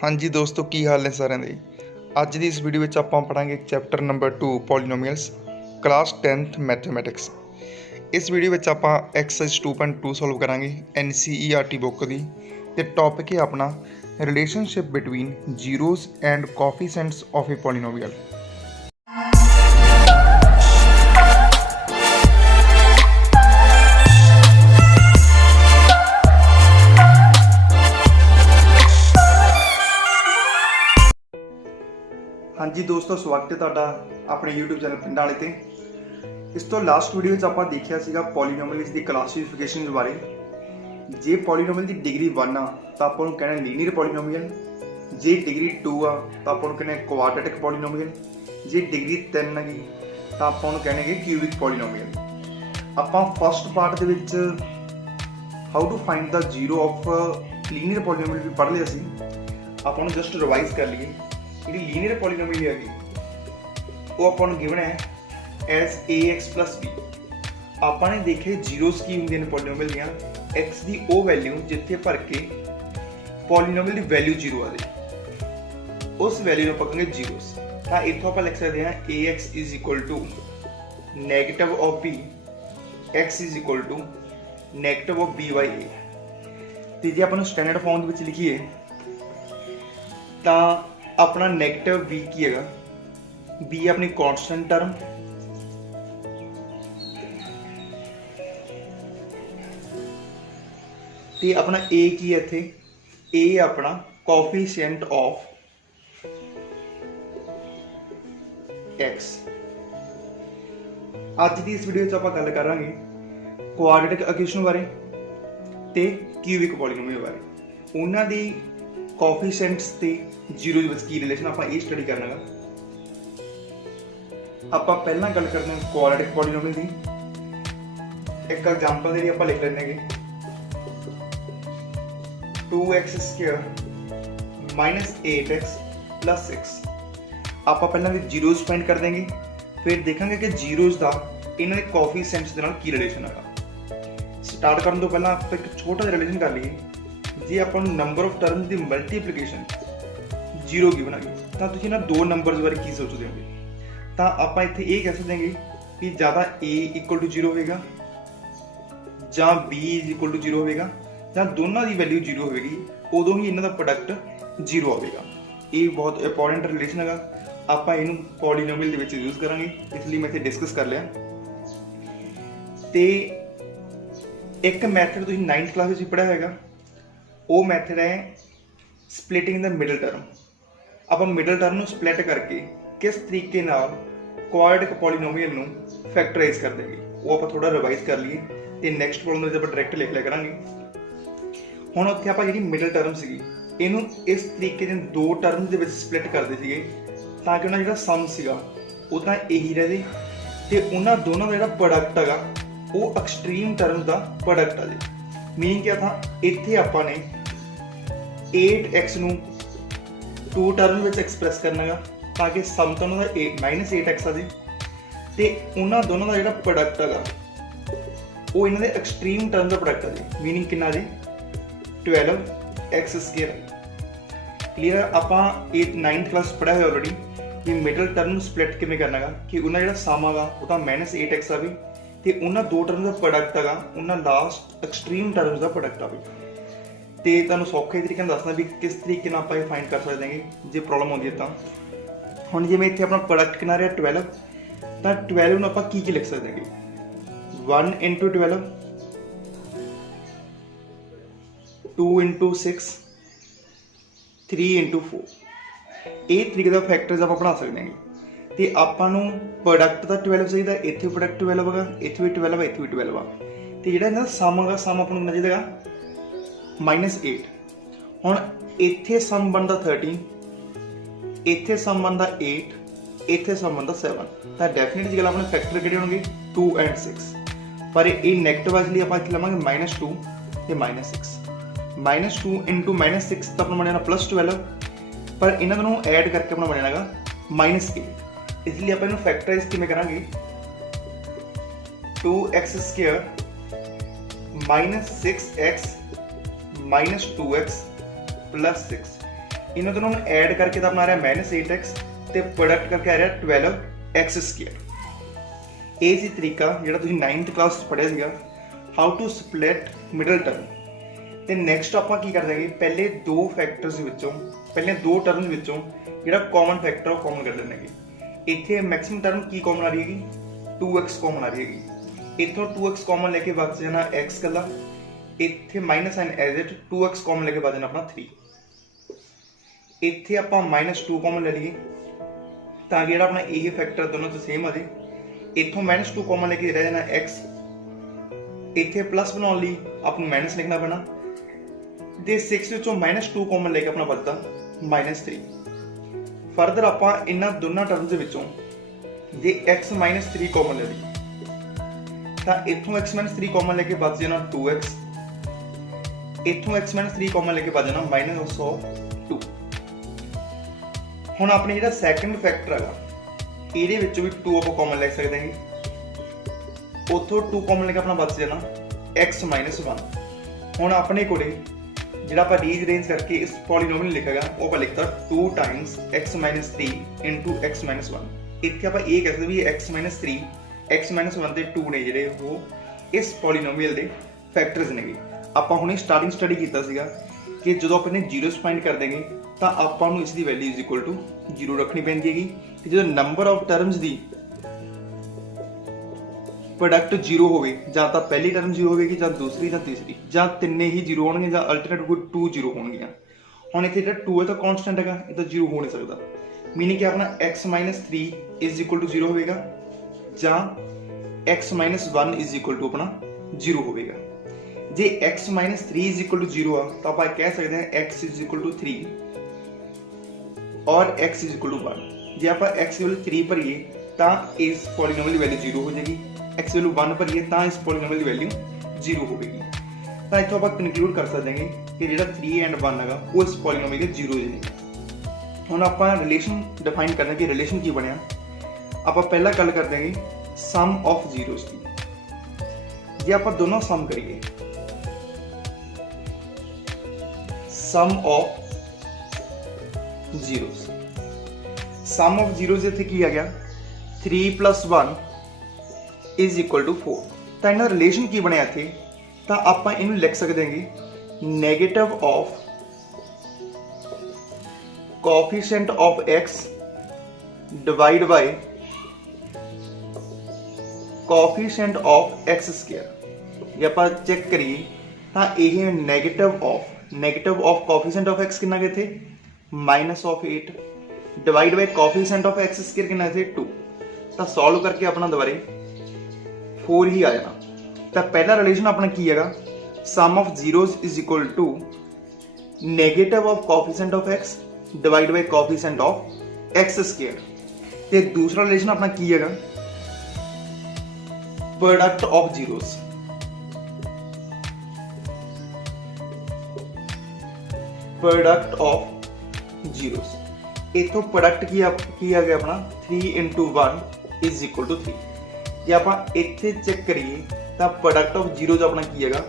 हाँ जी दोस्तों, की हाल है सारे दे। अज की इस वीडियो में आप पढ़ांगे chapter number 2 polynomials class 10th mathematics. इस वीडियो में आप एक्सरसाइज 2.2 सॉल्व करांगे NCERT बुक की। ते टॉपिक है अपना relationship between zeros and coefficients of a polynomial. हाँ जी दोस्तों, स्वागत है तुहाडा अपने YouTube चैनल पिंडां वाले ते। इस तो लास्ट वीडियो में आप देखिया सीगा पॉलीनोमियल्स की क्लासीफिकेशन बारे। जे पॉलीनोमियल की डिग्री 1 आ तो आप उन्हें कहना लीनियर पॉलीनोमियल, जे डिग्री 2 आ तो आप उन्हें कहना क्वाड्रेटिक पॉलीनोमियल, जे डिग्री 3 है तो आप उन्हें कहने क्यूबिक पॉलीनोमियल। आप फर्स्ट पार्ट दे विच how to find the zero of linear polynomial भी पढ़ लिया सी। आप उन्हें जस्ट रिवाइज कर लिए। जी लीनियर पॉलीनोमियल है वो अपन गिवन है एज ax प्लस b। आपने देखे जीरोस की होंगे पॉलीनोमियल दियां x की वो वैल्यू जिथे भर के पॉलीनोमियल की वैल्यू जीरो आ जाए, उस वैल्यू को कहेंगे जीरोस। तो इतों आप लिख सकते हैं ax is equal to negative of b, x is equal to negative of b by a। तो जो अपन स्टैंडर्ड फॉर्म लिखिए तो अपना नैगेटिव बी की है, बी अपनी कांस्टेंट टर्म, ते अपना ए की है इत्थे, ए अपना कोफिशिएंट ऑफ एक्स। अज की इस वीडियो आप गल करांगे क्वाड्रेटिक इक्वेशन बारे ते क्यूबिक पॉलीनोमियल बारे। उन्हां दी कोफिशिएंट्स ते जीरो विच की रिलेशन आप स्टडी करना है। आप पहला गल करते हैं क्वाड्रेटिक पॉलीनोमियल की। एक एग्जांपल के लिए आप लिख लेंगे 2x² माइनस 8x प्लस 6। आप पहला जीरोज फाइंड कर देंगे, फिर देखेंगे कि जीरोज का इन्होंने कोफिशिएंट्स के नाल की रिलेशन है। स्टार्ट करने तो पहला आप एक छोटा सा रिलेशन कर लीए। जे अपन नंबर ऑफ टर्म्स की मल्टीप्लीकेशन जीरो की बना गई तो तुम ना दो नंबर्स बारे की सोचते होंगे, तो आप इतने ये कह सकते हैं कि ज़्यादा a इक्वल टू जीरो होगा या b is equal to zero होगा या दोनों की वैल्यू जीरो होगी, उदों ही इन्हों का प्रोडक्ट जीरो आएगा। ये बहुत इंपॉर्टेंट रिलेशन है। आप इन पॉलीनोमियल के यूज करांगे, इसलिए मैं इतने डिस्कस कर लिया। तो एक मैथड तुम 9th क्लास में पढ़ा है, वो मैथड है स्प्लिटिंग द मिडल टर्म। आप मिडल टर्म स्प्लिट करके किस तरीके क्वाड्रेटिक पॉलीनोमियल नूं फैक्टराइज कर देंगे, वो आप थोड़ा रिवाइज कर लिए तो नैक्सट प्रॉब्लम में डायरैक्ट लिख लिया करांगे। हुण उत्थे आप जी मिडल टर्म सी इनू इस तरीके से दो टर्म्स के स्प्लिट करते थे ताकि उन्होंने जो सम सीगा वो तो यही रहे तो उन्होंने दोनों का जो प्रोडक्ट है वो एक्सट्रीम टर्म्स का प्रोडक्ट आ जाए। मीनिंग क्या था, इत्थे आपाने 8x नूं 2 टर्म में एक्सप्रैस करना है ताकि सम तो उन्होंने माइनस 8x आ जाए तो उन्होंने दोनों का जो प्रोडक्ट है वो इन्होंने एक्सट्रीम टर्म का प्रोडक्ट आ जाए। मीनिंग कितना जी 12x²। क्लीयर है। आप 9th क्लास पढ़ा है ऑलरेडी कि मिडल टर्म स्प्लिट किमें करना है कि उन्होंने जो सम आगा वो तो माइनस 8x आए तो उन्होंने दो टर्म का प्रोडक्ट है उन्होंने लास्ट एक्सट्रीम टर्म्स का प्रोडक्ट आए। तो तुहानूं सौखे तरीके दसना भी किस तरीके आप फाइंड कर सकते हैं जो प्रॉब्लम आती है। तो हुण जिवें इत्थे अपना प्रोडक्ट कितना रहा 12, तो 12 नूं आपां की लिख सकते हैं 1 × 12, 2 × 6, 3 × 4। ये तरीके का फैक्टर्स आप बना सकते हैं। तो आपां नूं प्रोडक्ट का 12 चाहिए, इत्थे प्रोडक्ट 12 है, इत्थे भी 12 है, इत्थे भी 12 है। तो जिहड़ा इहदा सम है सम आपां नूं कितना चाहिए -8। हुण इत्थे सम बनता 13, इत्थे सम बनता 8, इत्थे सम बनता 7। तो डेफिनेटली गल अपने फैक्टर किहड़े होणगे 2 और 6, पर ये नैगेटिव इसलिए आप इत्थे लवांगे -2 ते -6। -2 × -6 तो अपना बनेगा +12, पर इन्हां दोनों ऐड करके अपना बनेगा -8। इसलिए आप इन्हूं फैक्टराइज किवें करांगे 2x² -6x -2x +6। इन्हों दोनों ਨੂੰ ਐਡ ਕਰਕੇ ਤਾਂ ਬਣਾ ਰਿਹਾ -8x ਤੇ ਪ੍ਰੋਡਕਟ ਕਰਕੇ ਆ ਰਿਹਾ 12x²। ਇਹ ਸੀ ਤਰੀਕਾ ਜਿਹੜਾ ਤੁਸੀਂ 9th ਕਲਾਸ 'ਚ ਪੜ੍ਹਿਆ ਸੀਗਾ, how to split middle term. ਤੇ ਨੈਕਸਟ ਆਪਾਂ ਕੀ ਕਰ ਦਾਂਗੇ, ਪਹਿਲੇ ਦੋ ਫੈਕਟਰਸ ਵਿੱਚੋਂ, ਪਹਿਲੇ ਦੋ ਟਰਮਸ ਵਿੱਚੋਂ ਜਿਹੜਾ ਕਾਮਨ ਫੈਕਟਰ ਉਹ ਕਾਮਨ ਕਰ ਲੈਣਗੇ। ਇੱਥੇ ਮੈਕਸਿਮਮ ਟਰਮ ਕੀ ਕਾਮਨ ਆ ਰਹੀ ਹੈਗੀ, 2x ਕਾਮਨ ਆ ਰਹੀ ਹੈਗੀ। ਇੱਥੋਂ 2x ਕਾਮਨ ਲੈ ਕੇ ਬਚ ਜਾਣਾ x ਕੱਲਾ, ਇੱਥੇ minus sign as it 2x common ਲੈ ਕੇ ਬਚ ਜਾਣਾ ਆਪਣਾ 3। ਇੱਥੇ ਆਪਾਂ -2 ਕਾਮਨ ਲੈ ਲਈਏ ਤਾਂ ਜਿਹੜਾ ਆਪਣਾ ਇਹ ਫੈਕਟਰ ਦੋਨੋਂ ਤੋਂ ਸੇਮ ਆ ਜੇ। ਇੱਥੋਂ -2 ਕਾਮਨ ਲੈ ਕੇ ਰਹਿ ਜਾਣਾ x, ਇੱਥੇ ਪਲੱਸ ਬਣਾਉਣ ਲਈ ਆਪਾਂ ਨੂੰ ਮਾਈਨਸ ਲਿਖਣਾ ਪੈਣਾ ਤੇ 6 ਵਿੱਚੋਂ -2 ਕਾਮਨ ਲੈ ਕੇ ਆਪਣਾ ਬਚਦਾ -3। ਫਰਦਰ ਆਪਾਂ ਇਹਨਾਂ ਦੋਨਾਂ ਟਰਮਸ ਦੇ ਵਿੱਚੋਂ ਜੇ x -3 ਕਾਮਨ ਲੈ ਲਈਏ ਤਾਂ ਇੱਥੋਂ x -3 ਕਾਮਨ ਲੈ ਕੇ ਬਚ ਜਾਣਾ 2x, ਇੱਥੋਂ x -3 ਕਾਮਨ ਲੈ ਕੇ ਬਚ ਜਾਣਾ -2। ਹੁਣ ਆਪਣੇ ਜਿਹੜਾ ਸੈਕੰਡ ਫੈਕਟਰ ਹੈਗਾ ਇਹਦੇ ਵਿੱਚੋਂ ਵੀ 2 ਆਪਾਂ ਕਾਮਨ ਲੈ ਸਕਦੇ ਹਾਂ, ਉੱਥੋਂ 2 ਕਾਮਨ ਲੈ ਕੇ ਆਪਣਾ ਬਚ ਜਾਣਾ x -1। ਹੁਣ ਆਪਣੇ ਕੋਲੇ ਜਿਹੜਾ ਆਪਾਂ ਰੀਅਰੇਂਜ ਕਰਕੇ ਇਸ ਪੋਲੀਨੋਮੀਅਲ ਲਿਖਾਂਗਾ ਉਹ ਆਪਾਂ ਲਿਖਤਾ 2 ਟਾਈਮਸ x -3 into x -1। ਇੱਥੇ ਆਪਾਂ ਇਹ ਕਹਿ ਸਕਦੇ ਵੀ x -3 x -1 ਤੇ 2 ਨੇ ਜਿਹੜੇ ਉਹ ਇਸ ਪੋਲੀਨੋਮੀਅਲ ਦੇ ਫੈਕਟਰਸ ਨੇਗੇ। ਆਪਾਂ ਹੁਣੇ ਸਟਾਰਟਿੰਗ ਸਟੱਡੀ ਕੀਤਾ ਸੀਗਾ ਕਿ ਜਦੋਂ ਆਪਾਂ ਨੇ ਜ਼ੀਰੋਸ ਫਾਈਂਡ ਕਰ ਦੇਂਗੇ ਤਾਂ ਆਪਾਂ ਨੂੰ ਇਸ ਦੀ ਵੈਲਿਊ ਇਜ਼ ਇਕੁਅਲ ਟੂ 0 ਰੱਖਣੀ ਪੈਂਦੀ ਹੈਗੀ। ਤੇ ਜਦੋਂ number of terms the product 0 ਹੋਵੇ, ਜਾਂ ਤਾਂ ਪਹਿਲੀ ਟਰਮ 0 ਹੋਵੇਗੀ, ਜਾਂ ਦੂਸਰੀ, ਜਾਂ ਤੀਸਰੀ, ਜਾਂ ਤਿੰਨੇ ਹੀ 0 ਹੋਣਗੇ, ਜਾਂ ਅਲਟਰਨੇਟ ਕੋਈ 2 0 ਹੋਣਗੀਆਂ। ਹੁਣ ਇੱਥੇ ਜਿਹੜਾ 2 ਹੈ ਤਾਂ ਕਨਸਟੈਂਟ ਹੈਗਾ, ਇਹ ਤਾਂ 0 ਹੋ ਨਹੀਂ ਸਕਦਾ। ਮੀਨਿੰਗ ਕਿ ਆਪਣਾ x -3 ਇਜ਼ ਇਕੁਅਲ ਟੂ 0 ਹੋਵੇਗਾ, ਜਾਂ x -1 ਇਜ਼ ਇਕੁਅਲ ਟੂ ਆਪਣਾ 0 ਹੋਵੇਗਾ। ਜੇ x -3 ਇਜ਼ ਇਕੁਅਲ ਟੂ 0 ਆ ਤਾਂ ਆਪਾਂ ਕਹਿ ਸਕਦੇ ਹਾਂ x ਇਜ਼ ਇਕੁਅਲ ਟੂ 3 ਔਰ x ਇਜ਼ ਇਕੁਅਲ ਟੂ 1। ਜੇ ਆਪਾਂ x ਵੈਲਿਊ 3 ਭਰੀਏ ਤਾਂ ਇਸ ਪੋਲੀਨੋਮੀਅਲ ਦੀ ਵੈਲਿਊ 0 ਹੋ ਜਾਏਗੀ, x ਵੈਲਿਊ 1 ਭਰੀਏ ਤਾਂ ਇਸ ਪੋਲੀਨੋਮੀਅਲ ਦੀ ਵੈਲਿਊ 0 ਹੋਵੇਗੀ। ਤਾਂ ਇੱਥੋਂ ਆਪਾਂ ਕਨਕਲੂਡ ਕਰ ਸਕਦੇ ਹਾਂ ਕਿ ਜਿਹੜਾ 3 ਐਂਡ 1 ਹੈਗਾ ਉਹ ਇਸ ਪੋਲੀਨੋਮੀਅਲ ਦੇ 0 ਨੇ। ਹੁਣ ਆਪਾਂ ਰਿਲੇਸ਼ਨ ਡਿਫਾਈਨ ਕਰਨਾ ਕਿ ਰਿਲੇਸ਼ਨ ਕੀ ਬਣਿਆ। ਆਪਾਂ ਪਹਿਲਾਂ ਗੱਲ ਕਰ ਦਾਂਗੇ ਸਮ ਆਫ ਜ਼ੀਰੋਸ ਦੀ। ਜੇ ਆਪਾਂ ਦੋਨੋਂ ਸਮ ਕਰੀਏ, ਸਮ ਆਫ ਜ਼ੀਰੋਸ, ਸਮ ਆਫ ਜ਼ੀਰੋਸ ਇੱਥੇ ਕੀ ਆ ਗਿਆ 3 + 1 ਇਜ਼ ਇਕੁਅਲ ਟੂ 4। ਤਾਂ ਇਹਨਾਂ ਦਾ ਰਿਲੇਸ਼ਨ ਕੀ ਬਣਿਆ ਇੱਥੇ, ਤਾਂ ਆਪਾਂ ਇਹਨੂੰ ਲਿਖ ਸਕਦੇ ਹਾਂ negative of coefficient of x divide by coefficient of x²। ਜੇ ਆਪਾਂ ਚੈੱਕ ਕਰੀਏ ਤਾਂ ਇਹ negative of coefficient of x ਕਿੰਨਾ ਗਿਆ ਇੱਥੇ -8 divide by coefficient of x² ਕਿੰਨਾ ਇੱਥੇ 2। ਤਾਂ ਸੋਲਵ ਕਰਕੇ ਆਪਣਾ ਦੁਬਾਰੇ 4 ਹੀ ਆ ਜਾਣਾ। ਤਾਂ ਪਹਿਲਾ ਰਿਲੇਸ਼ਨ ਆਪਣਾ ਕੀ ਹੈਗਾ, sum of zeros is equal to negative of coefficient of x divide by coefficient of x²। ਤੇ ਦੂਸਰਾ ਰਿਲੇਸ਼ਨ ਆਪਣਾ ਕੀ ਹੈਗਾ, product of zeros, product of zeros. ਇਥੋਂ ਪ੍ਰੋਡਕਟ ਕੀ ਆ ਗਿਆ ਆਪਣਾ 3 into 1 ਇਜ਼ ਇਕੁਅਲ ਟੂ 3। ਜੇ ਆਪਾਂ ਇੱਥੇ ਚੈੱਕ ਕਰੀਏ ਤਾਂ ਪ੍ਰੋਡਕਟ ਆਫ ਜ਼ੀਰੋਸ ਆਪਣਾ ਕੀ ਹੈਗਾ,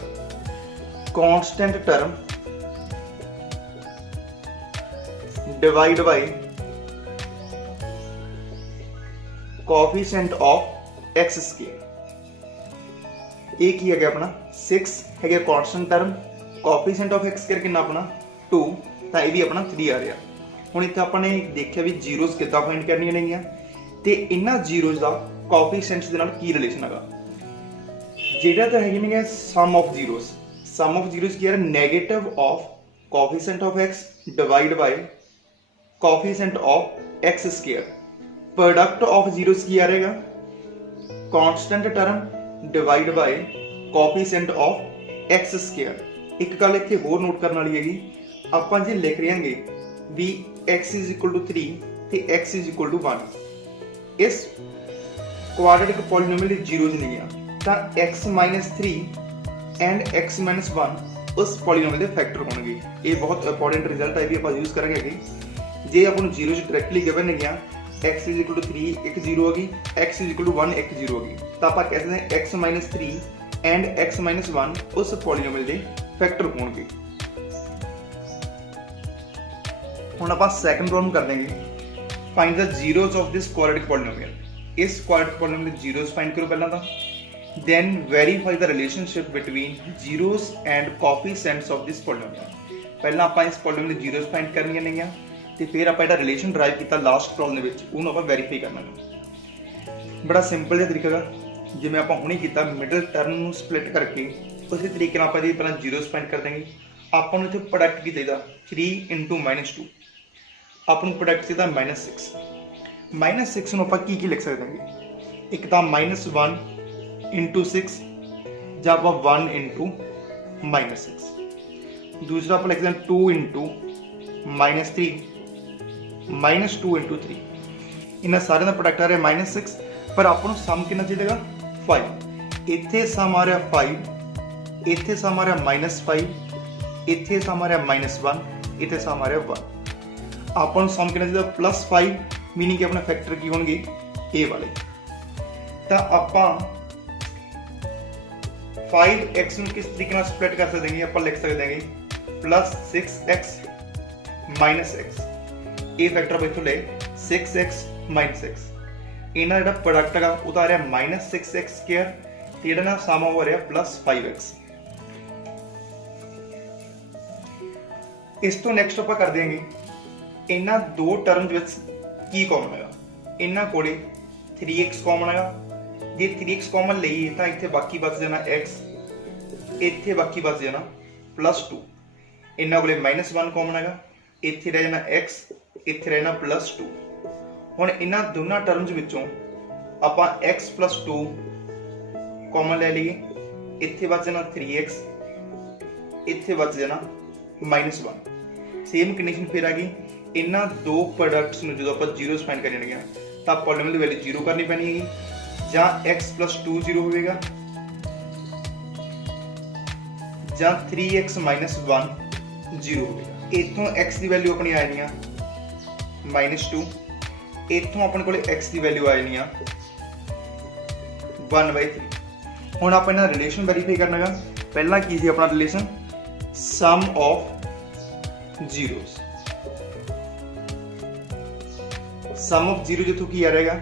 constant term divide by coefficient of x²। ਇਹ ਕੀ ਹੈਗਾ ਆਪਣਾ 6 ਹੈਗਾ constant term, coefficient of x² ਕਿੰਨਾ ਆਪਣਾ 2, ਤਾਂ ਇਹ ਵੀ ਆਪਣਾ 3 ਆ ਰਿਹਾ। ਹੁਣ ਇੱਥੇ ਆਪਾਂ ਨੇ ਦੇਖਿਆ ਵੀ ਜ਼ੀਰੋਸ ਕਿੱਦਾਂ ਫਾਈਂਡ ਕਰਨੀਆਂ ਨੇਗੀਆਂ ਤੇ ਇਹਨਾਂ ਜ਼ੀਰੋਸ ਦਾ ਕੋਐਫੀਸ਼ੀਐਂਟਸ ਦੇ ਨਾਲ ਕੀ ਰਿਲੇਸ਼ਨ ਹੈਗਾ। ਜਿਹੜਾ ਤਾਂ ਹੈਗੇ ਨੇ ਸਮ of zeros, sum of zeros ਕੀ ਹੈ negative of coefficient of x divide by coefficient of x²। Product of zeros ਕੀ ਆ ਰਹੇਗਾ, constant term divide by coefficient of x²। ਇੱਕ ਗੱਲ ਇੱਥੇ ਹੋਰ ਨੋਟ ਕਰਨ ਵਾਲੀ ਹੈਗੀ, ਆਪਾਂ ਜੇ ਲਿਖ ਰਹਾਂਗੇ ਵੀ x ਇਜ਼ ਇਕੁਅਲ ਟੂ 3 ਤੇ x ਇਜ਼ ਇਕੁਅਲ ਟੂ 1, ਇਸ ਕੁਆਡਰੇਟਿਕ ਪੋਲੀਨੋਮੀਅਲ ਦੇ ਜ਼ੀਰੋਜ਼ ਨਹੀਂ ਆ ਤਾਂ x -3 ਐਂਡ x -1 ਉਸ ਪੋਲੀਨੋਮੀਅਲ ਦੇ ਫੈਕਟਰ ਹੋਣਗੇ। ਇਹ ਬਹੁਤ ਇੰਪੋਰਟੈਂਟ ਰਿਜ਼ਲਟ ਹੈ, ਵੀ ਆਪਾਂ ਯੂਜ਼ ਕਰਾਂਗੇ ਅੱਗੇ। ਜੇ ਆਪਾਂ ਨੂੰ ਜ਼ੀਰੋਜ਼ ਡਾਇਰੈਕਟਲੀ ਗਿਵਨ ਹੈਗੀਆਂ x ਇਜ਼ ਇਕੁਅਲ ਟੂ 3 ਇੱਕ 0 ਹੋ ਗਈ, x ਇਜ਼ ਇਕੁਅਲ ਟੂ 1 ਇੱਕ 0 ਹੋ ਗਈ, ਤਾਂ ਆਪਾਂ ਕਹਿ ਸਕਦੇ ਹਾਂ x -3 ਐਂਡ x -1 ਉਸ ਪੋਲੀਨੋਮੀਅਲ ਦੇ ਫੈਕਟਰ ਹੋਣਗੇ। ਹੁਣ ਆਪਾਂ ਸੈਕੰਡ ਪ੍ਰੋਬਲਮ ਕਰ ਦੇंगे, find the zeros of this quadratic polynomial. इस क्वाड्रेटिक पॉलिनोमियल के जीरोस फाइंड करो पहला तो, then verify the relationship between zeros and coefficients of this polynomial। पहला ਆਪਾਂ इस polynomial के जीरोस फाइंड करनियां नहीं ਤੇ ਫਿਰ ਆਪਾਂ ਇਹਦਾ ਰਿਲੇਸ਼ਨ ਡਰਾਈਵ ਕੀਤਾ ਲਾਸਟ ਪ੍ਰੋਬਲਮ ਦੇ ਵਿੱਚ, ਉਹਨੂੰ ਆਪਾਂ ਵੈਰੀਫਾਈ ਕਰਨਾ ਹੈ। ਬੜਾ ਸਿੰਪਲ ਜਿਹਾ ਤਰੀਕਾ ਹੈ, ਜਿਵੇਂ ਆਪਾਂ ਹੁਣੇ ਕੀਤਾ ਮਿਡਲ ਟਰਮ ਨੂੰ ਸਪਲਿਟ ਕਰਕੇ ਉਸੇ ਤਰੀਕੇ ਨਾਲ ਆਪਾਂ ਇਹਦੀ ਪਹਿਲਾਂ ਜ਼ੀਰੋਸ ਫਾਈਂਡ ਕਰ ਦਾਂਗੇ। ਆਪਾਂ ਨੂੰ ਇੱਥੇ ਪ੍ਰੋਡਕਟ ਕੀ ਚਾਹੀਦਾ, 3 × -2, ਆਪਾਂ ਨੂੰ ਪ੍ਰੋਡਕਟ ਚਾਹੀਦਾ -6। -6 ਨੂੰ ਆਪਾਂ ਕੀ ਲਿਖ ਸਕਦੇ ਹਾਂ, ਇੱਕ ਤਾਂ -1 × 6 ਜਾਂ ਆਪਾਂ 1 × -6। ਦੂਸਰਾ ਆਪਾਂ ਲਿਖਦੇ ਹਾਂ 2 × -3 -2 × 3। ਇਹਨਾਂ ਸਾਰਿਆਂ ਦਾ ਪ੍ਰੋਡਕਟ ਆ ਰਿਹਾ -6, ਪਰ ਆਪਾਂ ਨੂੰ ਸਮ ਕਿੰਨਾ ਚਾਹੀਦਾ, 5। ਇੱਥੇ ਸਮ ਆ ਰਿਹਾ 5, ਇੱਥੇ ਸਮ ਆ ਰਿਹਾ -5, ਇੱਥੇ ਸਮ ਆ ਰਿਹਾ -1, ਇੱਥੇ ਸਮ ਆ ਰਿਹਾ 1। ਆਪਾਂ ਨੂੰ ਸਮ ਕਿੰਨਾ ਚਾਹੀਦਾ, +5, ਮੀਨਿੰਗ ਕਿ ਆਪਣਾ ਫੈਕਟਰ ਕੀ ਹੋਣਗੇ, ਇਹ ਵਾਲੇ। ਤਾਂ ਆਪਾਂ 5x ਨੂੰ ਕਿਸ ਤਰੀਕੇ ਨਾਲ ਸਪਲਿਟ ਕਰ ਸਕਦੇ ਹਾਂ, ਆਪਾਂ ਲਿਖ ਸਕਦੇ ਹਾਂ +6x -x। ਇਹ ਫੈਕਟਰ ਆਪਾਂ ਇੱਥੋਂ ਲਏ 6x -x। ਇਹਨਾਂ ਜਿਹੜਾ ਪ੍ਰੋਡਕਟ ਹੈਗਾ ਉਹ ਤਾਂ ਆ ਰਿਹਾ -6x² ਤੇ ਜਿਹੜਾ ਨਾ ਸਮ ਹੋ ਰਿਹਾ +5x। ਇਸ ਤੋਂ ਨੈਕਸਟ ਆਪਾਂ ਕਰ ਦਿਆਂਗੇ ਇਹਨਾਂ ਦੋ ਟਰਮਸ ਵਿੱਚ ਕੀ ਕਾਮਨ ਹੈਗਾ। ਇਹਨਾਂ ਕੋਲੇ 3x ਕਾਮਨ ਹੈਗਾ, ਜੇ 3x ਕਾਮਨ ਲਈਏ ਤਾਂ ਇੱਥੇ ਬਾਕੀ ਬਚ ਜਾਣਾ x, ਇੱਥੇ ਬਾਕੀ ਬਚ ਜਾਣਾ +2। ਇਹਨਾਂ ਕੋਲੇ -1 ਕਾਮਨ ਹੈਗਾ, ਇੱਥੇ ਰਹਿ ਜਾਣਾ x, ਇੱਥੇ ਰਹਿਣਾ +2। ਹੁਣ ਇਹਨਾਂ ਦੋਨਾਂ ਟਰਮਸ ਵਿੱਚੋਂ ਆਪਾਂ x + 2 ਕਾਮਨ ਲੈ ਲਈਏ, ਇੱਥੇ ਬਚ ਜਾਣਾ 3x, ਇੱਥੇ ਬਚ ਜਾਣਾ -1। ਸੇਮ ਕੰਡੀਸ਼ਨ ਫਿਰ ਆ ਗਈ, ਇਹਨਾਂ ਦੋ ਪ੍ਰੋਡਕਟਸ ਨੂੰ ਜਦੋਂ ਆਪਾਂ ਜ਼ੀਰੋਸ ਫਾਈਂਡ ਕਰ ਜਾਣਗੇ ਤਾਂ ਪੋਲੀਨੋਮੀਅਲ ਦੀ ਵੈਲਿਊ 0 ਕਰਨੀ ਪੈਣੀ ਹੈਗੀ, ਜਾਂ x + 2 0 ਹੋਵੇਗਾ, ਜਾਂ 3x - 1 0 ਹੋਵੇਗਾ। ਇੱਥੋਂ x ਦੀ ਵੈਲਿਊ ਆਪਣੀ ਆ ਜਾਣੀ ਆ -2, ਇੱਥੋਂ ਆਪਣੇ ਕੋਲੇ x ਦੀ ਵੈਲਿਊ ਆ ਜਾਣੀ ਆ 1/3। ਹੁਣ ਆਪਾਂ ਇਹਨਾਂ ਦਾ ਰਿਲੇਸ਼ਨ ਵੈਰੀਫਾਈ ਕਰਨਾ ਹੈਗਾ। ਪਹਿਲਾਂ ਕੀ ਸੀ ਆਪਣਾ relation, sum of zeros. Sum of zero ਜਿੱਥੋਂ ਕੀ ਆ ਰਹੇਗਾ,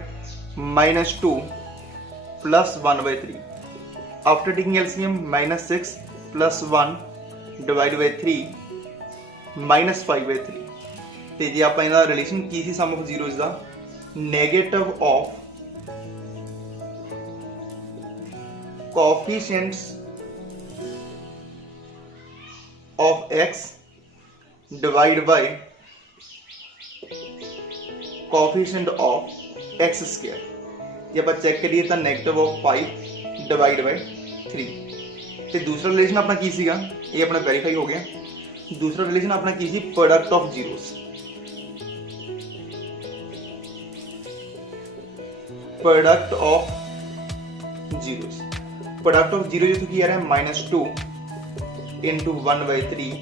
-2 + 1/3। After taking LCM, -6 + 1 / 3 -5/3। ਤੇ ਜੇ ਆਪਾਂ ਇਹਦਾ ਰਿਲੇਸ਼ਨ ਕੀ ਸੀ ਸਮ ਆਫ ਜ਼ੀਰੋਸ ਦਾ, negative of coefficients of x divided by coefficient of x square। ਜੇ ਆਪਾਂ ਚੈੱਕ ਕਰੀਏ ਤਾਂ -5 / 3। ਤੇ ਦੂਸਰਾ ਰਿਲੇਸ਼ਨ ਆਪਣਾ ਕੀ ਸੀਗਾ, ਇਹ ਆਪਣਾ ਵੈਰੀਫਾਈ ਹੋ ਗਿਆ। ਦੂਸਰਾ ਰਿਲੇਸ਼ਨ ਆਪਣਾ ਕੀ ਸੀ, product of zeros. Product of zeros, product of zero ਜਿੱਥੋਂ ਕੀ ਆ ਰਿਹਾ, -2 × 1/3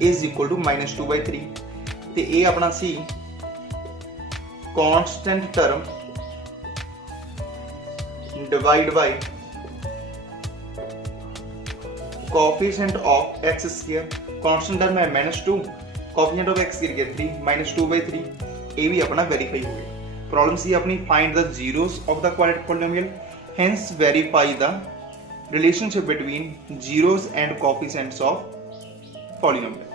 = -2/3। ਤੇ ਇਹ ਆਪਣਾ ਸੀ constant term divide by coefficient of x²। Constant term ਹੈ -2, ਕੋਐਫੀਸ਼ੀਐਂਟ ਆਫ x ਕੀ ਗਿਆ 3 -2/3। ਇਹ ਵੀ ਆਪਣਾ ਵੈਰੀਫਾਈ ਹੋ ਗਿਆ। ਪ੍ਰੋਬਲਮ ਸੀ ਆਪਣੀ, find the zeros of the quadratic polynomial, hence verify the relationship between zeros and coefficients of polynomial।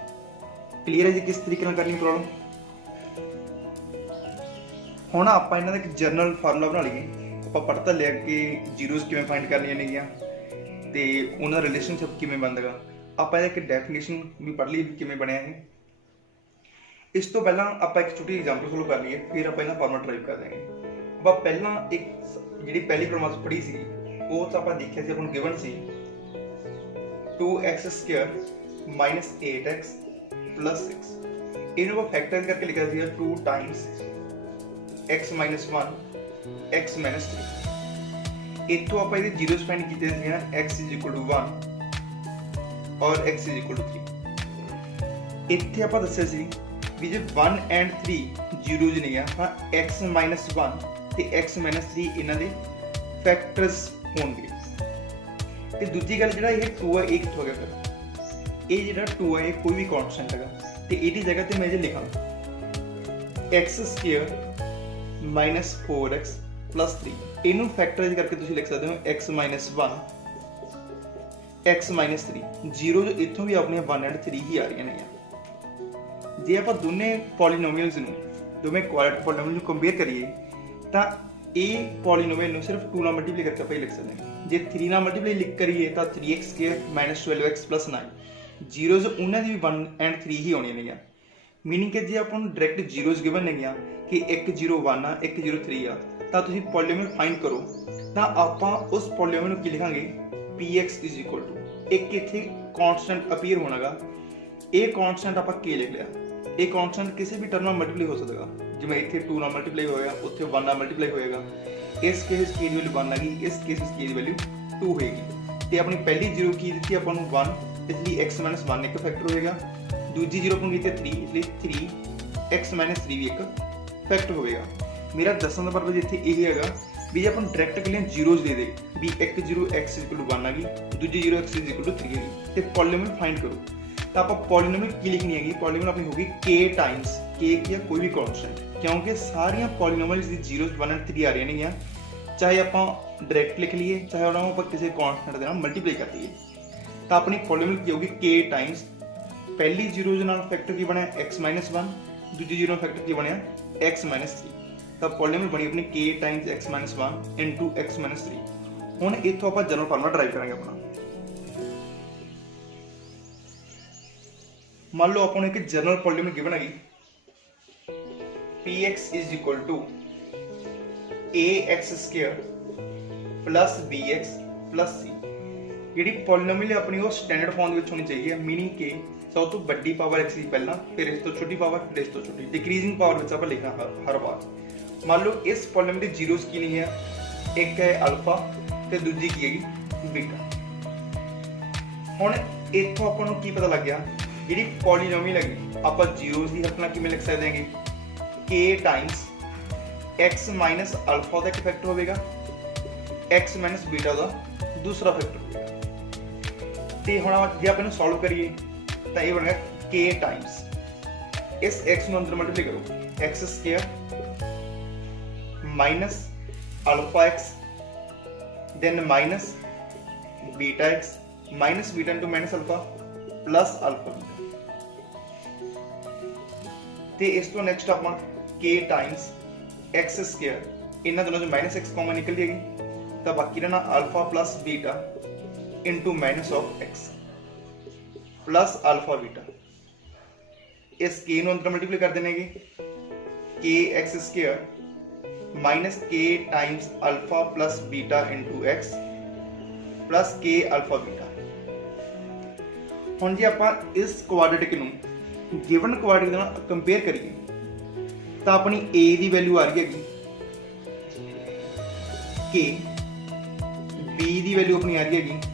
Clear है जी किस तरीके ਨਾਲ ਕਰਨੀ ਪ੍ਰੋਬਲਮ। ਹੁਣ ਆਪਾਂ ਇਹਨਾਂ ਦਾ ਇੱਕ ਜਨਰਲ ਫਾਰਮੂਲਾ ਬਣਾ ਲਈਏ। ਆਪਾਂ ਪੜ੍ਹ ਤਾਂ ਲਿਆ ਕਿ ਜ਼ੀਰੋਸ ਕਿਵੇਂ ਫਾਈਂਡ ਕਰਨੀਆਂ ਨੇਗੀਆਂ ਤੇ ਉਹਨਾਂ ਦਾ ਰਿਲੇਸ਼ਨਸ਼ਿਪ ਕਿਵੇਂ ਬਣਦਾ। ਆਪਾਂ ਇਹਦਾ ਇੱਕ ਡੈਫੀਨੇਸ਼ਨ ਵੀ ਪੜ੍ਹ ਲਈ ਵੀ ਕਿਵੇਂ ਬਣਿਆ ਇਹ। ਇਸ ਤੋਂ ਪਹਿਲਾਂ ਆਪਾਂ ਇੱਕ ਛੋਟੀ ਐਗਜ਼ਾਮਪਲ ਸੋਲਵ ਕਰ ਲਈਏ, ਫਿਰ ਆਪਾਂ ਇਹਨਾਂ ਫਾਰਮੂਲਾ ਟਰਾਈ ਕਰ ਦਾਂਗੇ। ਆਪਾਂ ਪਹਿਲਾਂ ਇੱਕ ਜਿਹੜੀ ਪਹਿਲੀ ਪ੍ਰੋਬਲਮ ਪੜ੍ਹੀ ਸੀ ਉਹ ਤਾਂ ਆਪਾਂ ਦੇਖਿਆ ਸੀ, ਆਪਾਂ ਨੂੰ ਗਿਵਨ ਸੀ 2x² - 8x + 6। ਇਹਨੂੰ ਆਪਾਂ ਫੈਕਟਰ ਕਰਕੇ ਲਿਖਿਆ ਸੀ 2 × x - 1 x - 3। ਇੱਥੋਂ ਆਪਾਂ ਇਹਦੇ ਜ਼ੀਰੋਸ ਫਾਈਂਡ ਕੀਤੇ ਸੀ, x = 1 ਔਰ x = 3। ਇੱਥੇ ਆਪਾਂ ਦੱਸਿਆ ਸੀ ਵੀ ਜੇ 1 and 3 ਜ਼ੀਰੋਜ਼ ਨਹੀਂ ਆ ਤਾਂ x - 1 ਤੇ x - 3 ਇਹਨਾਂ ਦੇ ਫੈਕਟਰਸ ਹੋਣਗੇ। ਤੇ ਦੂਜੀ ਗੱਲ ਜਿਹੜਾ ਇਹ 2 ਹੈ ਇਹ ਕਿੱਥੋਂ ਆ ਗਿਆ, ਫਿਰ ਇਹ ਜਿਹੜਾ 2 ਹੈ ਇਹ ਕੋਈ ਵੀ ਕਾਂਸਟੈਂਟ ਹੈਗਾ ਤੇ ਇਹਦੀ ਜਗ੍ਹਾ ਤੇ ਮੈਂ ਜੇ ਲਿਖਾਂ x square minus 4x plus 3 इनू फैक्टराइज करके तुसीं लिख सकते हो x minus 1 x minus 3 zero जो इत्थों भी अपनी 1 एंड 3 ही आ रही ने। जे आप दोनों पॉलीनोमियल्स दोवें क्वाड्रेटिक पॉलीनोमियल कंपेयर करिए तो ये पॉलीनोमियल में सिर्फ 2 नाल मल्टीप्लाई करके आप लिख सकते हैं। जे 3 नाल मल्टीप्लाई करिए तो 3x square minus 12x plus 9 zeros उन्होंने भी 1 एंड 3 ही आने ने। मीनिंग कि जे अपन डायरैक्ट जीरोज गिवन ने कि 1 0 1 आ 1 0 3 आ तो तुसीं पॉलीनोमियल फाइंड करो तो आपां उस पॉलीनोमियल की लिखांगे px इज इक्वल टू एक इत्थे कांस्टेंट अपीयर होनागा ये कांस्टेंट आपां k लिख लिया। ये कांस्टेंट किसी भी टर्म नाल मल्टीप्लाई हो सकता जिवें इत्थे 2 नाल मल्टीप्लाई होएगा उत्थे 1 नाल मल्टीप्लाई होएगा। इस केस k दी वैल्यू 1 आ गई इस केस k दी वैल्यू 2 होएगी ते अपनी पहली जीरो की दी आपां नूं 1 इसलिए x माइनस 1 एक फैक्टर होएगा। दूजी जीरो अपन कीती 3 इसलिए 3x माइनस 3 भी एक फैक्टर होएगा। मेरा दसन का पर्पज इत्थे यही हैगा भी जे अपन डायरैक्ट कलिए जीरोज दे दे भी 1 0 x इक्वल टू 1 आ गई दूजी 0 x इक्वल टू 3 आ गई ते पॉलीनोमियल फाइंड करो तो आप पॉलीनोमियल की लिखनी हैगी पॉलीनोमियल अपनी होगी k टाइम्स k की कोई भी कांस्टेंट क्योंकि सारियां पॉलीनोमियल्स दी जीरोज 1 एंड 3 आ रही हैं चाहे आप डायरैक्ट लिख लीए चाहे उन्होंने आप किसी कांस्टेंट के नाल मल्टीप्लाई कर दीए तो अपनी पॉलीनोमियल की होगी k टाइम्स पहली जीरो नाल फैक्टर की बनया x माइनस 1 दूजी जीरो फैक्टर की बनया x माइनस 3 तो पॉलीनोमियल बनी अपनी k times x minus 1 into x minus 3। हुण इत्थों आपां जनरल फार्मूला ड्राइव करांगे अपना। मान लो अपन एक जनरल पॉलीनोमियल गिवन है px is equal to ax square plus bx plus c। जी पॉलीनोमियल अपनी वो स्टैंडर्ड फॉर्म होनी चाहिए मीनिंग के सब तो बड़ी पावर x की पहला फिर इस तो छोटी पावर फिर इस तो छोटी डिक्रीजिंग पावर में लिखना हर बार। मान लो इस पॉलीनोमियल की जीरोस की नहीं है एक है अल्फा तो दूजी की है बीटा। हुण इत्थों आपां नूं की पता लग गया जी पॉलीनोमियल है आप जीरोस की हेल्प नाल किवें लिख सकते हैं k times x minus alpha का एक फैक्टर होगा x माइनस बीटा का दूसरा फैक्टर होगा। तो हुण जे आप सॉल्व करिए तो ये बनेगा k टाइम्स इस x को अंदर मल्टीप्लाई करो x square minus alpha x then minus beta x minus beta into minus alpha plus alpha beta. ते इस तो नेक्स्ट आप k टाइम्स x स्क्वायर इन्हां दोनों जो माइनस x कॉमन निकल जाएगी तो बाकी रहना alpha plus beta into minus of x plus alpha beta. इस k नो अंदर मल्टीप्लाई कर देने k x square minus k times alpha plus beta into x plus k alpha beta. हुण जे आपां इस क्वाड्रेटिक नूं गिवन क्वाड्रेटिक दे नाल compare करिए तो अपनी a दी वैल्यू आ रही है k b दी वैल्यू अपनी आ रही है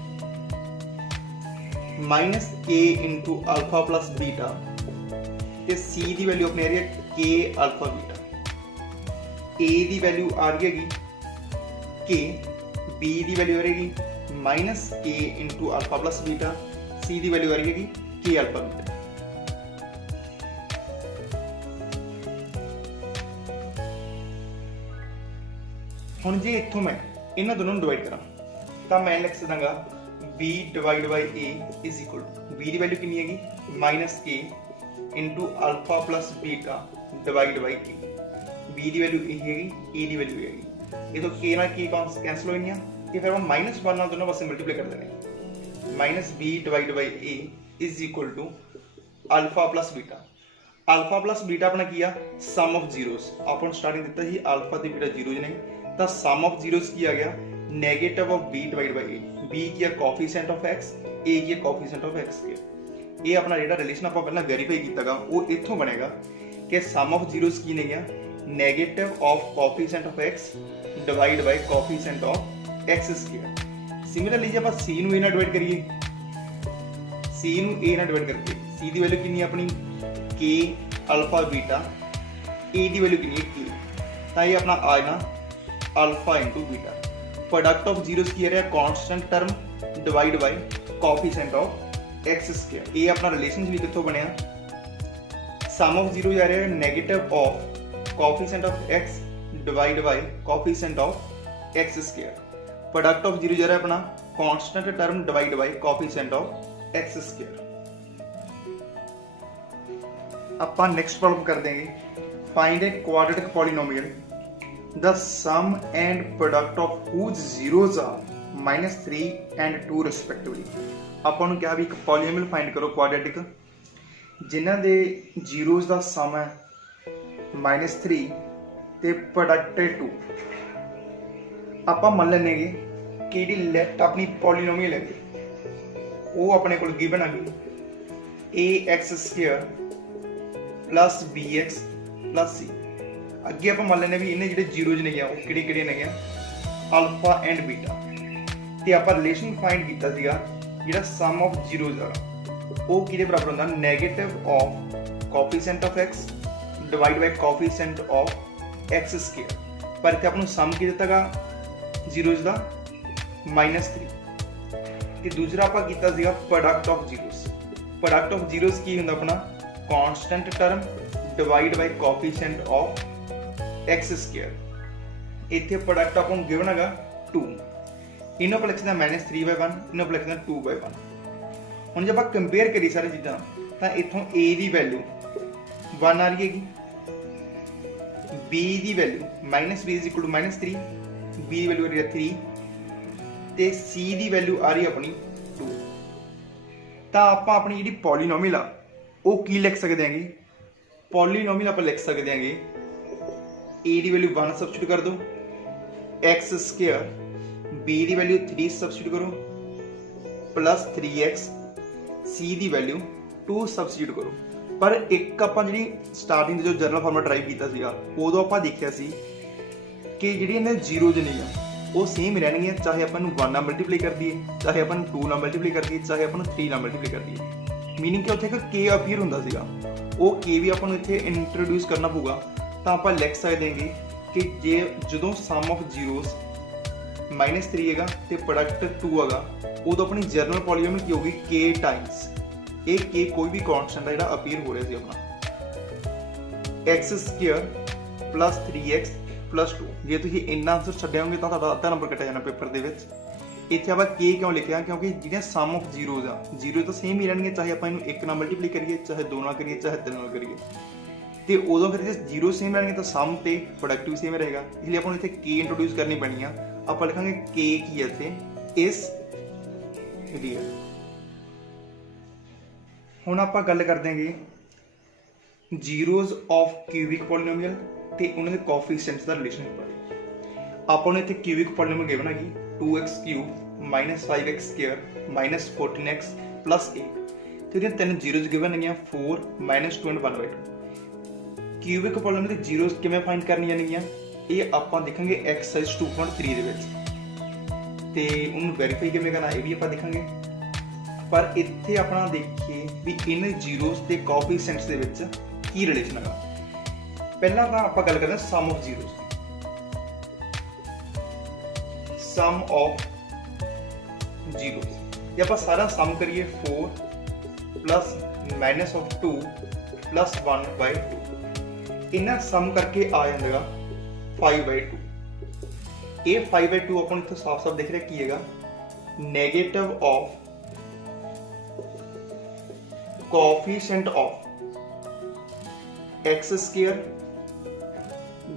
minus k into alpha plus beta ते c दी वैल्यू अपनी आ रही है k अल्फा बीटा। a दी वैल्यू आ रही है k b दी वैल्यू आ रही है minus k into alpha plus beta c दी वैल्यू आ रही है k अल्फा बीटा। हुण जे इत्थों मैं इन्हां दोनों डिवाइड करा तो मैं लिख सकदा b divide by a is equal to b दी वैल्यू कितनी हैगी minus k into alpha plus beta divide by k b दी वैल्यू ए हैगी a दी वैल्यू हैगी ये तो k नाल k कैंसिल हो गईयां ये फिर हम माइनस 1 नाल दोनों पासे मल्टीप्लाई कर देने minus b divide by a is equal to alpha plus beta. Alpha plus beta अपना किया सम ऑफ जीरोस अपन स्टार्टिंग दिता ही अल्फा ते बीटा जीरोज ने तो सम ऑफ जीरोस की आ गया negative of b divide by a b की कोएफिशिएंट ऑफ x a की कोएफिशिएंट ऑफ x के ये अपना जेड़ा रिलेशन आप पहला वेरीफाई कीतागा वो इथों बनेगा कि सम ऑफ जीरोस की नहीं है negative of coefficient of x divide bye coefficient of x square. Similarly जब आप c नु a ਨਾਲ डिवाइड करिए c नु a ਨਾਲ डिवाइड करके c दी वैल्यू कितनी अपनी k अल्फा बीटा a दी वैल्यू कितनी है k तो ये अपना आ जाना alpha into beta product of zeros की आ रहा है constant term divide bye coefficient of x square. ये अपना रिलेशन भी कितों बनया सम ऑफ जीरो आ रहा है negative of coefficient of x divide by coefficient of x square. Product of zero जरा अपना constant term divide by coefficient of x square. ਆਪਾਂ नेक्स्ट प्रॉब्लम कर देंगे, find a quadratic polynomial the sum and product of whose zeros are -3 and 2 respectively. ਆਪਾਂ ਨੂੰ ਕਿਹਾ ਵੀ ਇੱਕ polynomial find करो क्वाड्रेटिक जिन्हां दे जीरोस ਦਾ ਸਮ ਹੈ -3 ਤੇ प्रोडक्ट है 2। ਆਪਾਂ ਮੰਨ ਲੈਣਗੇ ਕਿ ਜਿਹੜੀ ਲੈਫਟ ਆਪਣੀ ਪੋਲੀਨੋਮੀਅਲ ਹੈ ਉਹ ਆਪਣੇ ਕੋਲ ਗਿਵਨ ਆ ਗਈ ax² plus bx plus c। ਅੱਗੇ ਆਪਾਂ ਮੰਨ ਲੈਣੇ ਵੀ ਇਹਨੇ ਜਿਹੜੇ ਜ਼ੀਰੋਜ਼ ਨੇ ਆ ਉਹ ਕਿਹੜੇ ਨੇ ਆ ਅਲਫਾ ਐਂਡ ਬੀਟਾ ਤੇ ਆਪਾਂ ਰਿਲੇਸ਼ਨ ਫਾਈਂਡ ਕੀਤਾ ਸੀਗਾ ਜਿਹੜਾ ਸਮ ਆਫ ਜ਼ੀਰੋਜ਼ ਆ ਉਹ ਕਿਹਦੇ ਬਰਾਬਰ ਹੁੰਦਾ negative of coefficient of x divide by coefficient of x square. ਪਰ ਇੱਥੇ ਆਪਾਂ ਨੂੰ ਸਮ ਕੀ ਦਿੱਤਾਗਾ ਜ਼ੀਰੋਜ਼ ਦਾ -3 ਤੇ ਦੂਸਰਾ ਆਪਾਂ ਕੀਤਾ ਸੀਗਾ product of zeros. Product of zeros ਕੀ ਹੁੰਦਾ ਆਪਣਾ constant term divide by coefficient of x square. इथे प्रोडक्ट आपको गिवन हैगा 2, इनो पर लिखना -3/1, इनो पर लिखना 2/1। हुण जब आप कंपेयर करी सारी चीज़ां तां इथों a दी वैल्यू 1 आ रही हैगी, b दी value -b is equal to -3, b दी वैल्यू आ रही है 3 ते c दी वैल्यू आ रही है अपनी 2। तां आपां अपनी जिहड़ी पॉलीनोमियल आ वो की लिख सकते हैं, पॉलीनोमियल आप लिख सकते हैं a की वैल्यू 1 सबस्टिट्यूट कर दो, x स्क्वायर b की वैल्यू 3 सबस्टिट्यूट करो प्लस 3x c की वैल्यू 2 सबस्टिट्यूट करो। पर एक आप जी स्टार्टिंग जो जनरल फॉर्मूला ड्राइव किया उदों आप देखा कि जी इन्हें जीरोज नहीं आ वो सेम रहने, चाहे अपन 1 नाल मल्टीप्लाई कर दिए, चाहे अपन 2 नाल मल्टीप्लाई कर दिए, चाहे अपन 3 नाल मल्टीप्लाई कर दिए। मीनिंग कि उत्थे एक के अपीयर हुंदा सीगा, वो के भी आपां नूं इत्थे इंट्रोड्यूस करना पऊगा। तां आपां लिख सकदे हां कि जे जदों सम ऑफ जीरोस -3 हैगा ते प्रोडक्ट 2 हैगा उदों अपनी जनरल पॉलीनोमियल की होगी के टाइम्स ये के कोई भी कांस्टेंट है जिहड़ा अपीयर हो रहा सी अपना x² प्लस 3x प्लस 2। जे तुसीं इन्ना आंसर छड्डिया होगे तां तुहाडा अद्धा नंबर कट्टिया जाना पेपर दे विच। इत्थे आपां के क्यों लिखिया क्योंकि जिहड़े सम ऑफ जीरोज आ जीरो तो सेम ही रहणगे, चाहे आपां इहनूं 1 नाल मल्टीप्लाई करिए, चाहे 2 नाल करिए, चाहे 3 नाल करिए। ते उदों फिर जे जीरो सेम रहणगे तो सम ते प्रोडक्ट भी सेम रहेगा, इसलिए आपां नूं इत्थे के इंट्रोड्यूस करनी पैनी आ। आपां लिखांगे के की है इत्थे इस रियल। हुण आपां गल कर देंगे जीरोज ऑफ क्यूबिक पॉलीनोमियल ते उन्हां दे कोफिशिएंट्स दा रिलेशन बारे। आपां नूं इत्थे क्यूबिक पॉलीनोमियल गिवन हैगी 2x³ -5x² -14x प्लस 8 ਤੇ ਤਿੰਨ ਜ਼ੀਰੋਜ਼ ਗਿਵਨ ਹੈਗੀਆਂ 4 -2 and 1/2। ਕਿਊਬਿਕ ਪੋਲੀਨੋਮੀਅਲ ਦੇ ਜ਼ੀਰੋਜ਼ ਕਿਵੇਂ ਫਾਈਂਡ ਕਰਨੀਆਂ ਨੇਗੀਆਂ ਇਹ ਆਪਾਂ ਦੇਖਾਂਗੇ ਐਕਸਰਸਾਈਜ਼ 2.3 ਦੇ ਵਿੱਚ ਤੇ ਉਹਨੂੰ ਵੈਰੀਫਾਈ ਕਿਵੇਂ ਕਰਨਾ ਇਹ ਵੀ ਆਪਾਂ ਦੇਖਾਂਗੇ। ਪਰ ਇੱਥੇ ਆਪਣਾ ਦੇਖੀਏ ਵੀ ਇਹਨਾਂ ਜ਼ੀਰੋਜ਼ ਤੇ ਕੋਫੀਸ਼ੀਐਂਟਸ ਦੇ ਵਿੱਚ ਕੀ ਰਿਲੇਸ਼ਨ ਹੈਗਾ। ਪਹਿਲਾਂ ਤਾਂ ਆਪਾਂ ਗੱਲ ਕਰਦੇ ਹਾਂ sum of zeros. Sum of zeros जे आप सारा सम करिए 4 प्लस माइनस ऑफ 2 प्लस 1/2 इन्ना सम करके आ जाएगा 5/2। ये 5/2 अपन इत्थे साफ साफ देख रहे की हैगा negative of coefficient of x²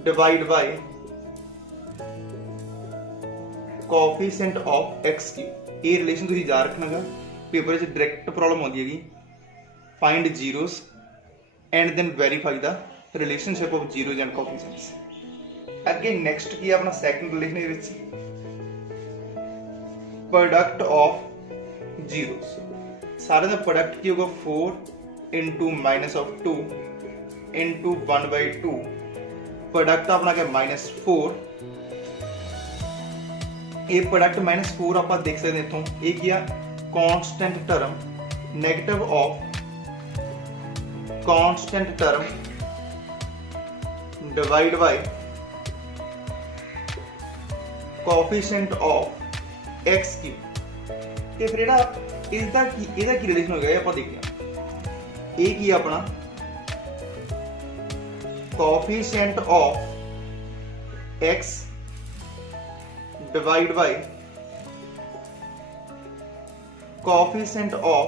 divide by coefficient of x3। ये रिलेशन तुसीं याद रखना गा, पेपर में डायरेक्ट प्रॉब्लम आती हैगी find zeros and then verify the relationship of zeros and coefficients. अगे नेक्स्ट की अपना second relation product of zeros. सारे का प्रोडक्ट की होगा 4 into minus of 2 into 1/2 product अपना क्या -4। ये प्रोडक्ट -4 आप देख सकते हैं इतों ये किया constant term negative of constant term divide by coefficient of x³ ਤੇ ਫਿਰ ਇਹਦਾ ਇਹਦਾ ਕੀ ਰਿਲੇਸ਼ਨ ਹੋ ਗਿਆ ਇਹ ਆਪਾਂ ਦੇਖਦੇ ਹਾਂ। ਇਹ ਕੀ ਆਪਣਾ coefficient of x divide by coefficient of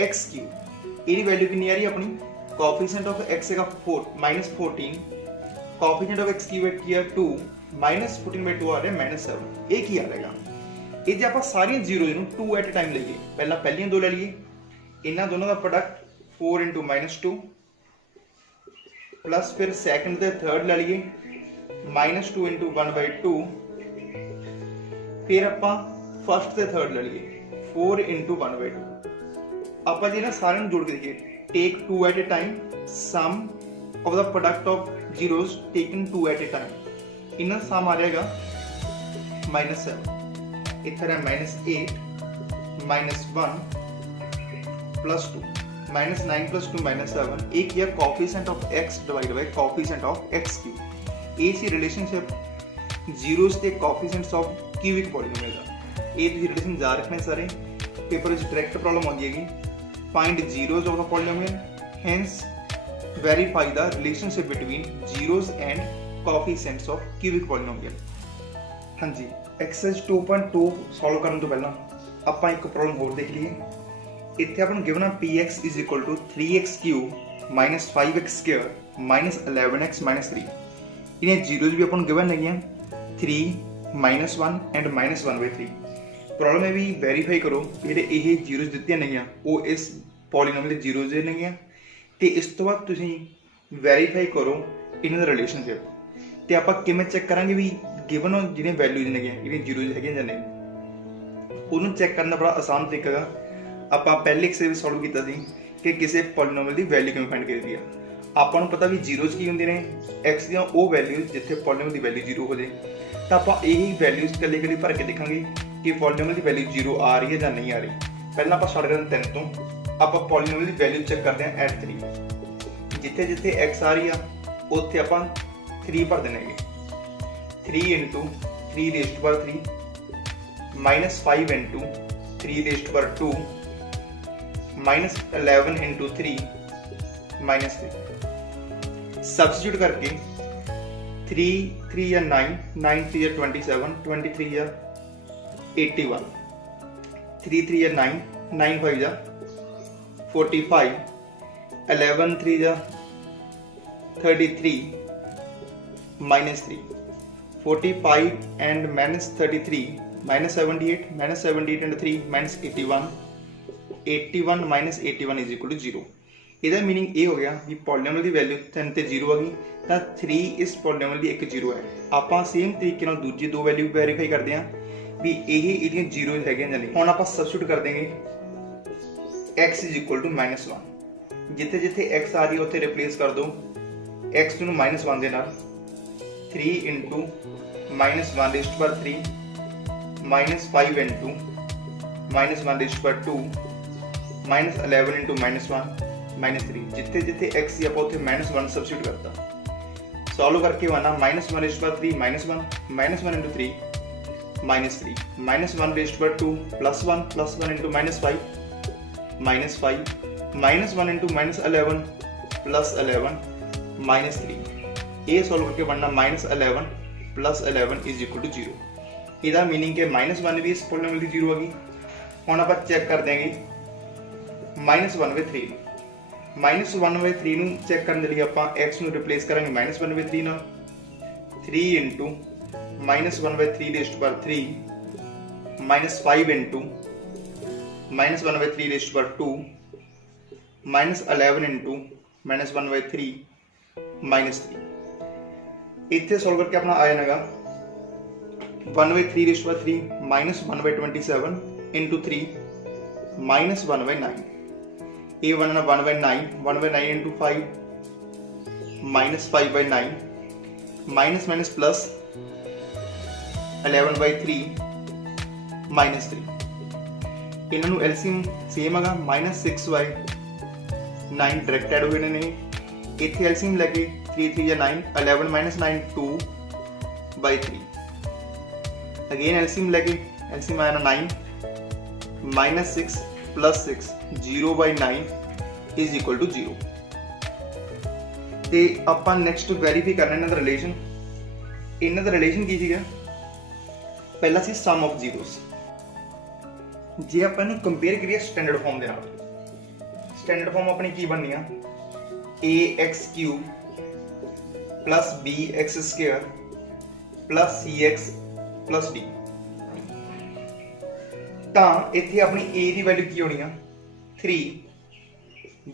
x cube. ये वैल्यू कितनी आ रही है अपनी? कोफिशिएंट ऑफ x का -14, कोफिशिएंट ऑफ x क्यूब की 2 -14/2 आ रहा है -7। ये की आ रहेगा? ये जे आप सारी जीरो ਨੂੰ 2 एट टाइम ਲਈਏ, ਪਹਿਲਾਂ ਪਹਿਲੀਆਂ ਦੋ ਲੈ ਲਈਏ, ਇਹਨਾਂ ਦੋਨਾਂ ਦਾ ਪ੍ਰੋਡਕਟ 4 × -2 प्लस फिर सैकंड ते थर्ड ले लिए -2 × 1/2, फिर आप फर्स्ट ते थर्ड ले लिए 4 × 1/2। आप जी ना सारे जोड़ के देखिए, take 2 at a time, sum of the product of zeros taken 2 at a time. इनका सम आ जाएगा -7, इधर है -8 -1 +2 -9 + 2 -7। एक किया coefficient of x divide by coefficient of x cube. ये सी रिलेशनशिप जीरोस ते कोफिशिएंट्स ऑफ क्यूबिक पॉलीनोमियल का। ये तुम रिलेशन जा रखने सारे पेपर में डायरेक्ट प्रॉब्लम आती है, find zeros of the polynomial, hence verify the relationship between zeros and coefficients of cubic polynomial. हाँ जी, एक्सरसाइज 2.2 सॉल्व करने तो पहला ਆਪਾਂ एक प्रॉब्लम होर देख लीए। इतने अपन गिवन है px = 3x³ - 5x² - 11x - 3। इन्हें जीरोज भी अपन गिवन है 3 -1 एंड -1/3। प्रॉब्लम में भी वेरीफाई करो ਜਿਹੜੇ ਇਹ जीरोज ਦਿੱਤੀਆਂ ਨਹੀਂ ਉਹ ਇਸ ਪੋਲੀਨੋਮੀਅਲ ਦੇ जीरोज ਦੇ ਨਹੀਂ ਤੇ ਇਸ ਤੋਂ ਬਾਅਦ ਤੁਸੀਂ ਵੈਰੀਫਾਈ ਕਰੋ ਇਹਨਾਂ ਦਾ ਰਿਲੇਸ਼ਨਸ਼ਿਪ। ਤੇ ਆਪਾਂ ਕਿਵੇਂ ਚੈੱਕ ਕਰਾਂਗੇ ਵੀ गिवन ਜਿਹੜੀਆਂ ਵੈਲਿਊਜ਼ ਨੇ ਜਿਹੜੀਆਂ जीरोज ਹੈਗੀਆਂ ਜਾਂ ਨਹੀਂ, ਉਹਨੂੰ ਚੈੱਕ ਕਰਨ ਦਾ ਬੜਾ ਆਸਾਨ ਤਰੀਕਾ ਹੈ। ਆਪਾਂ ਪਹਿਲੇ ਐਕਸਰਸਾਈਜ਼ ਸੋਲਵ ਕੀਤਾ ਸੀ ਕਿ ਕਿਸੇ ਪੋਲੀਨੋਮੀਅਲ ਦੀ ਵੈਲਿਊ ਕਿਵੇਂ ਫਾਈਂਡ ਕਰੀਦੀ ਆ। ਆਪਾਂ ਨੂੰ ਪਤਾ ਵੀ ਜ਼ੀਰੋਜ਼ ਕੀ ਹੁੰਦੇ ਨੇ, x ਦੀਆਂ ਉਹ ਵੈਲਿਊਜ਼ ਜਿੱਥੇ ਪੋਲੀਨੋਮੀਅਲ ਦੀ ਵੈਲਿਊ 0 ਹੋ ਜੇ। ਤਾਂ ਆਪਾਂ ਇਹੀ ਵੈਲਿਊਜ਼ ਇਕੱਲੀ ਭਰ ਕੇ ਦੇਖਾਂਗੇ ਕਿ ਪੋਲੀਨੋਮੀਅਲ ਦੀ ਵੈਲਿਊ 0 ਆ ਰਹੀ ਹੈ ਜਾਂ ਨਹੀਂ ਆ ਰਹੀ। ਪਹਿਲਾਂ ਆਪਾਂ ਸਟਾਰਟ ਕਰਦੇ 3 ਤੋਂ। ਆਪਾਂ ਪੋਲੀਨੋਮੀਅਲ ਦੀ ਵੈਲਿਊ ਚੈੱਕ ਕਰਦੇ ਹਾਂ ਐਟ 3। ਜਿੱਥੇ ਜਿੱਥੇ x ਆ ਰਹੀ ਆ ਉੱਥੇ ਆਪਾਂ 3 ਭਰ ਦੇਣਗੇ। 3 × 3^3 -5 × 3^2 -11 × 3 -3। सब्स्टिट्यूट करके 3 3 या 9 9 3 या 27 23 या 81 3 3 या 9 9 5 या 45 11 3 या 33 -3 45 and -33 -78 -78 and 3 -81 81 -81 = 0। ਇਹਦਾ मीनिंग ਇਹ ਹੋ ਗਿਆ ਵੀ ਪੋਲੀਨੋਮੀਅਲ ਦੀ ਵੈਲਿਊ 3 ਤੇ 0 ਆ ਗਈ ਤਾਂ 3 ਇਸ ਪੋਲੀਨੋਮੀਅਲ ਦੀ ਇੱਕ 0 ਹੈ। ਆਪਾਂ ਸੇਮ ਤਰੀਕੇ ਨਾਲ ਦੂਜੀ ਦੋ ਵੈਲਿਊ ਵੈਰੀਫਾਈ ਕਰਦੇ ਹਾਂ ਵੀ ਇਹ ਇਹਦੀਆਂ 0 ਹੈਗੀਆਂ ਜਾਂ ਨਹੀਂ। ਹੁਣ ਆਪਾਂ ਸਬਸਟੀਟਿਊਟ ਕਰ ਦੇਂਗੇ x = -1। ਜਿੱਥੇ ਜਿੱਥੇ x ਆ ਰਹੀ ਉੱਥੇ ਰਿਪਲੇਸ ਕਰ ਦਿਓ x ਨੂੰ -1 ਦੇ ਨਾਲ। 3 × -1^3 -5 × -1^2 -11 × -1 जिथे जिथे x सी आप उथे -1 सब्स्टिट्यूट करता। सॉल्व करके वरना -1^3 -1 -1 × 3 -3 -1^2 +1 +1 × -5 -5 -1 × -11 +11 -3। ये सॉल्व करके बनना -11 +11 = 0। ਇਹਦਾ मीनिंग कि -1 भी इस पॉलीनोमियल की 0 आ गई। ਹੁਣ ਆਪਾਂ ਚੈੱਕ ਕਰ ਦੇंगे -1/3 -1/3 ਨੂੰ ਚੈੱਕ ਕਰਨ ਦੇ ਲਈ ਆਪਾਂ x ਨੂੰ ਰਿਪਲੇਸ ਕਰਾਂਗੇ -1/3 ਨਾਲ। 3 × -1/3^3 -5 × -1/3^2 -11 × -1/3 -3। ਇੱਥੇ ਸੋਲਵ ਕਰਕੇ ਆਪਣਾ ਆ ਜਾਏਗਾ 1/3^3 -1/27 × 3 -1/9। ये बनना 1/9 1/9 × 5 -5/9 माइनस प्लस 11/3 -3। इन्हां नूं एलसीएम सेम है -6/9 डायरेक्ट ऐड हुए ने। इत्थे एलसीएम लैके 3 3 या 9 11 -9 2/3। अगेन एलसीएम लैके एलसीएम आया 9 -6 + 6 0/9 = 0। ਤੇ ਆਪਾਂ ਨੈਕਸਟ ਵੈਰੀਫਾਈ ਕਰਨਾ ਇਹਨਾਂ ਦਾ ਰਿਲੇਸ਼ਨ। ਇਹਨਾਂ ਦਾ ਰਿਲੇਸ਼ਨ ਕੀ ਸੀਗਾ? ਪਹਿਲਾ ਸੀ ਸਮ ਆਫ ਜ਼ੀਰੋਸ। ਜੇ ਆਪਾਂ ਇਹਨੂੰ ਕੰਪੇਅਰ ਕਰੀਏ ਸਟੈਂਡਰਡ ਫਾਰਮ ਦੇ ਨਾਲ, ਸਟੈਂਡਰਡ ਫਾਰਮ ਆਪਣੀ ਕੀ ਬਣਨੀ ਆ? ax³ plus bx² plus cx plus d। ਤਾਂ ਇੱਥੇ ਆਪਣੀ a ਦੀ ਵੈਲਿਊ ਕੀ ਹੋਣੀ ਆ? 3,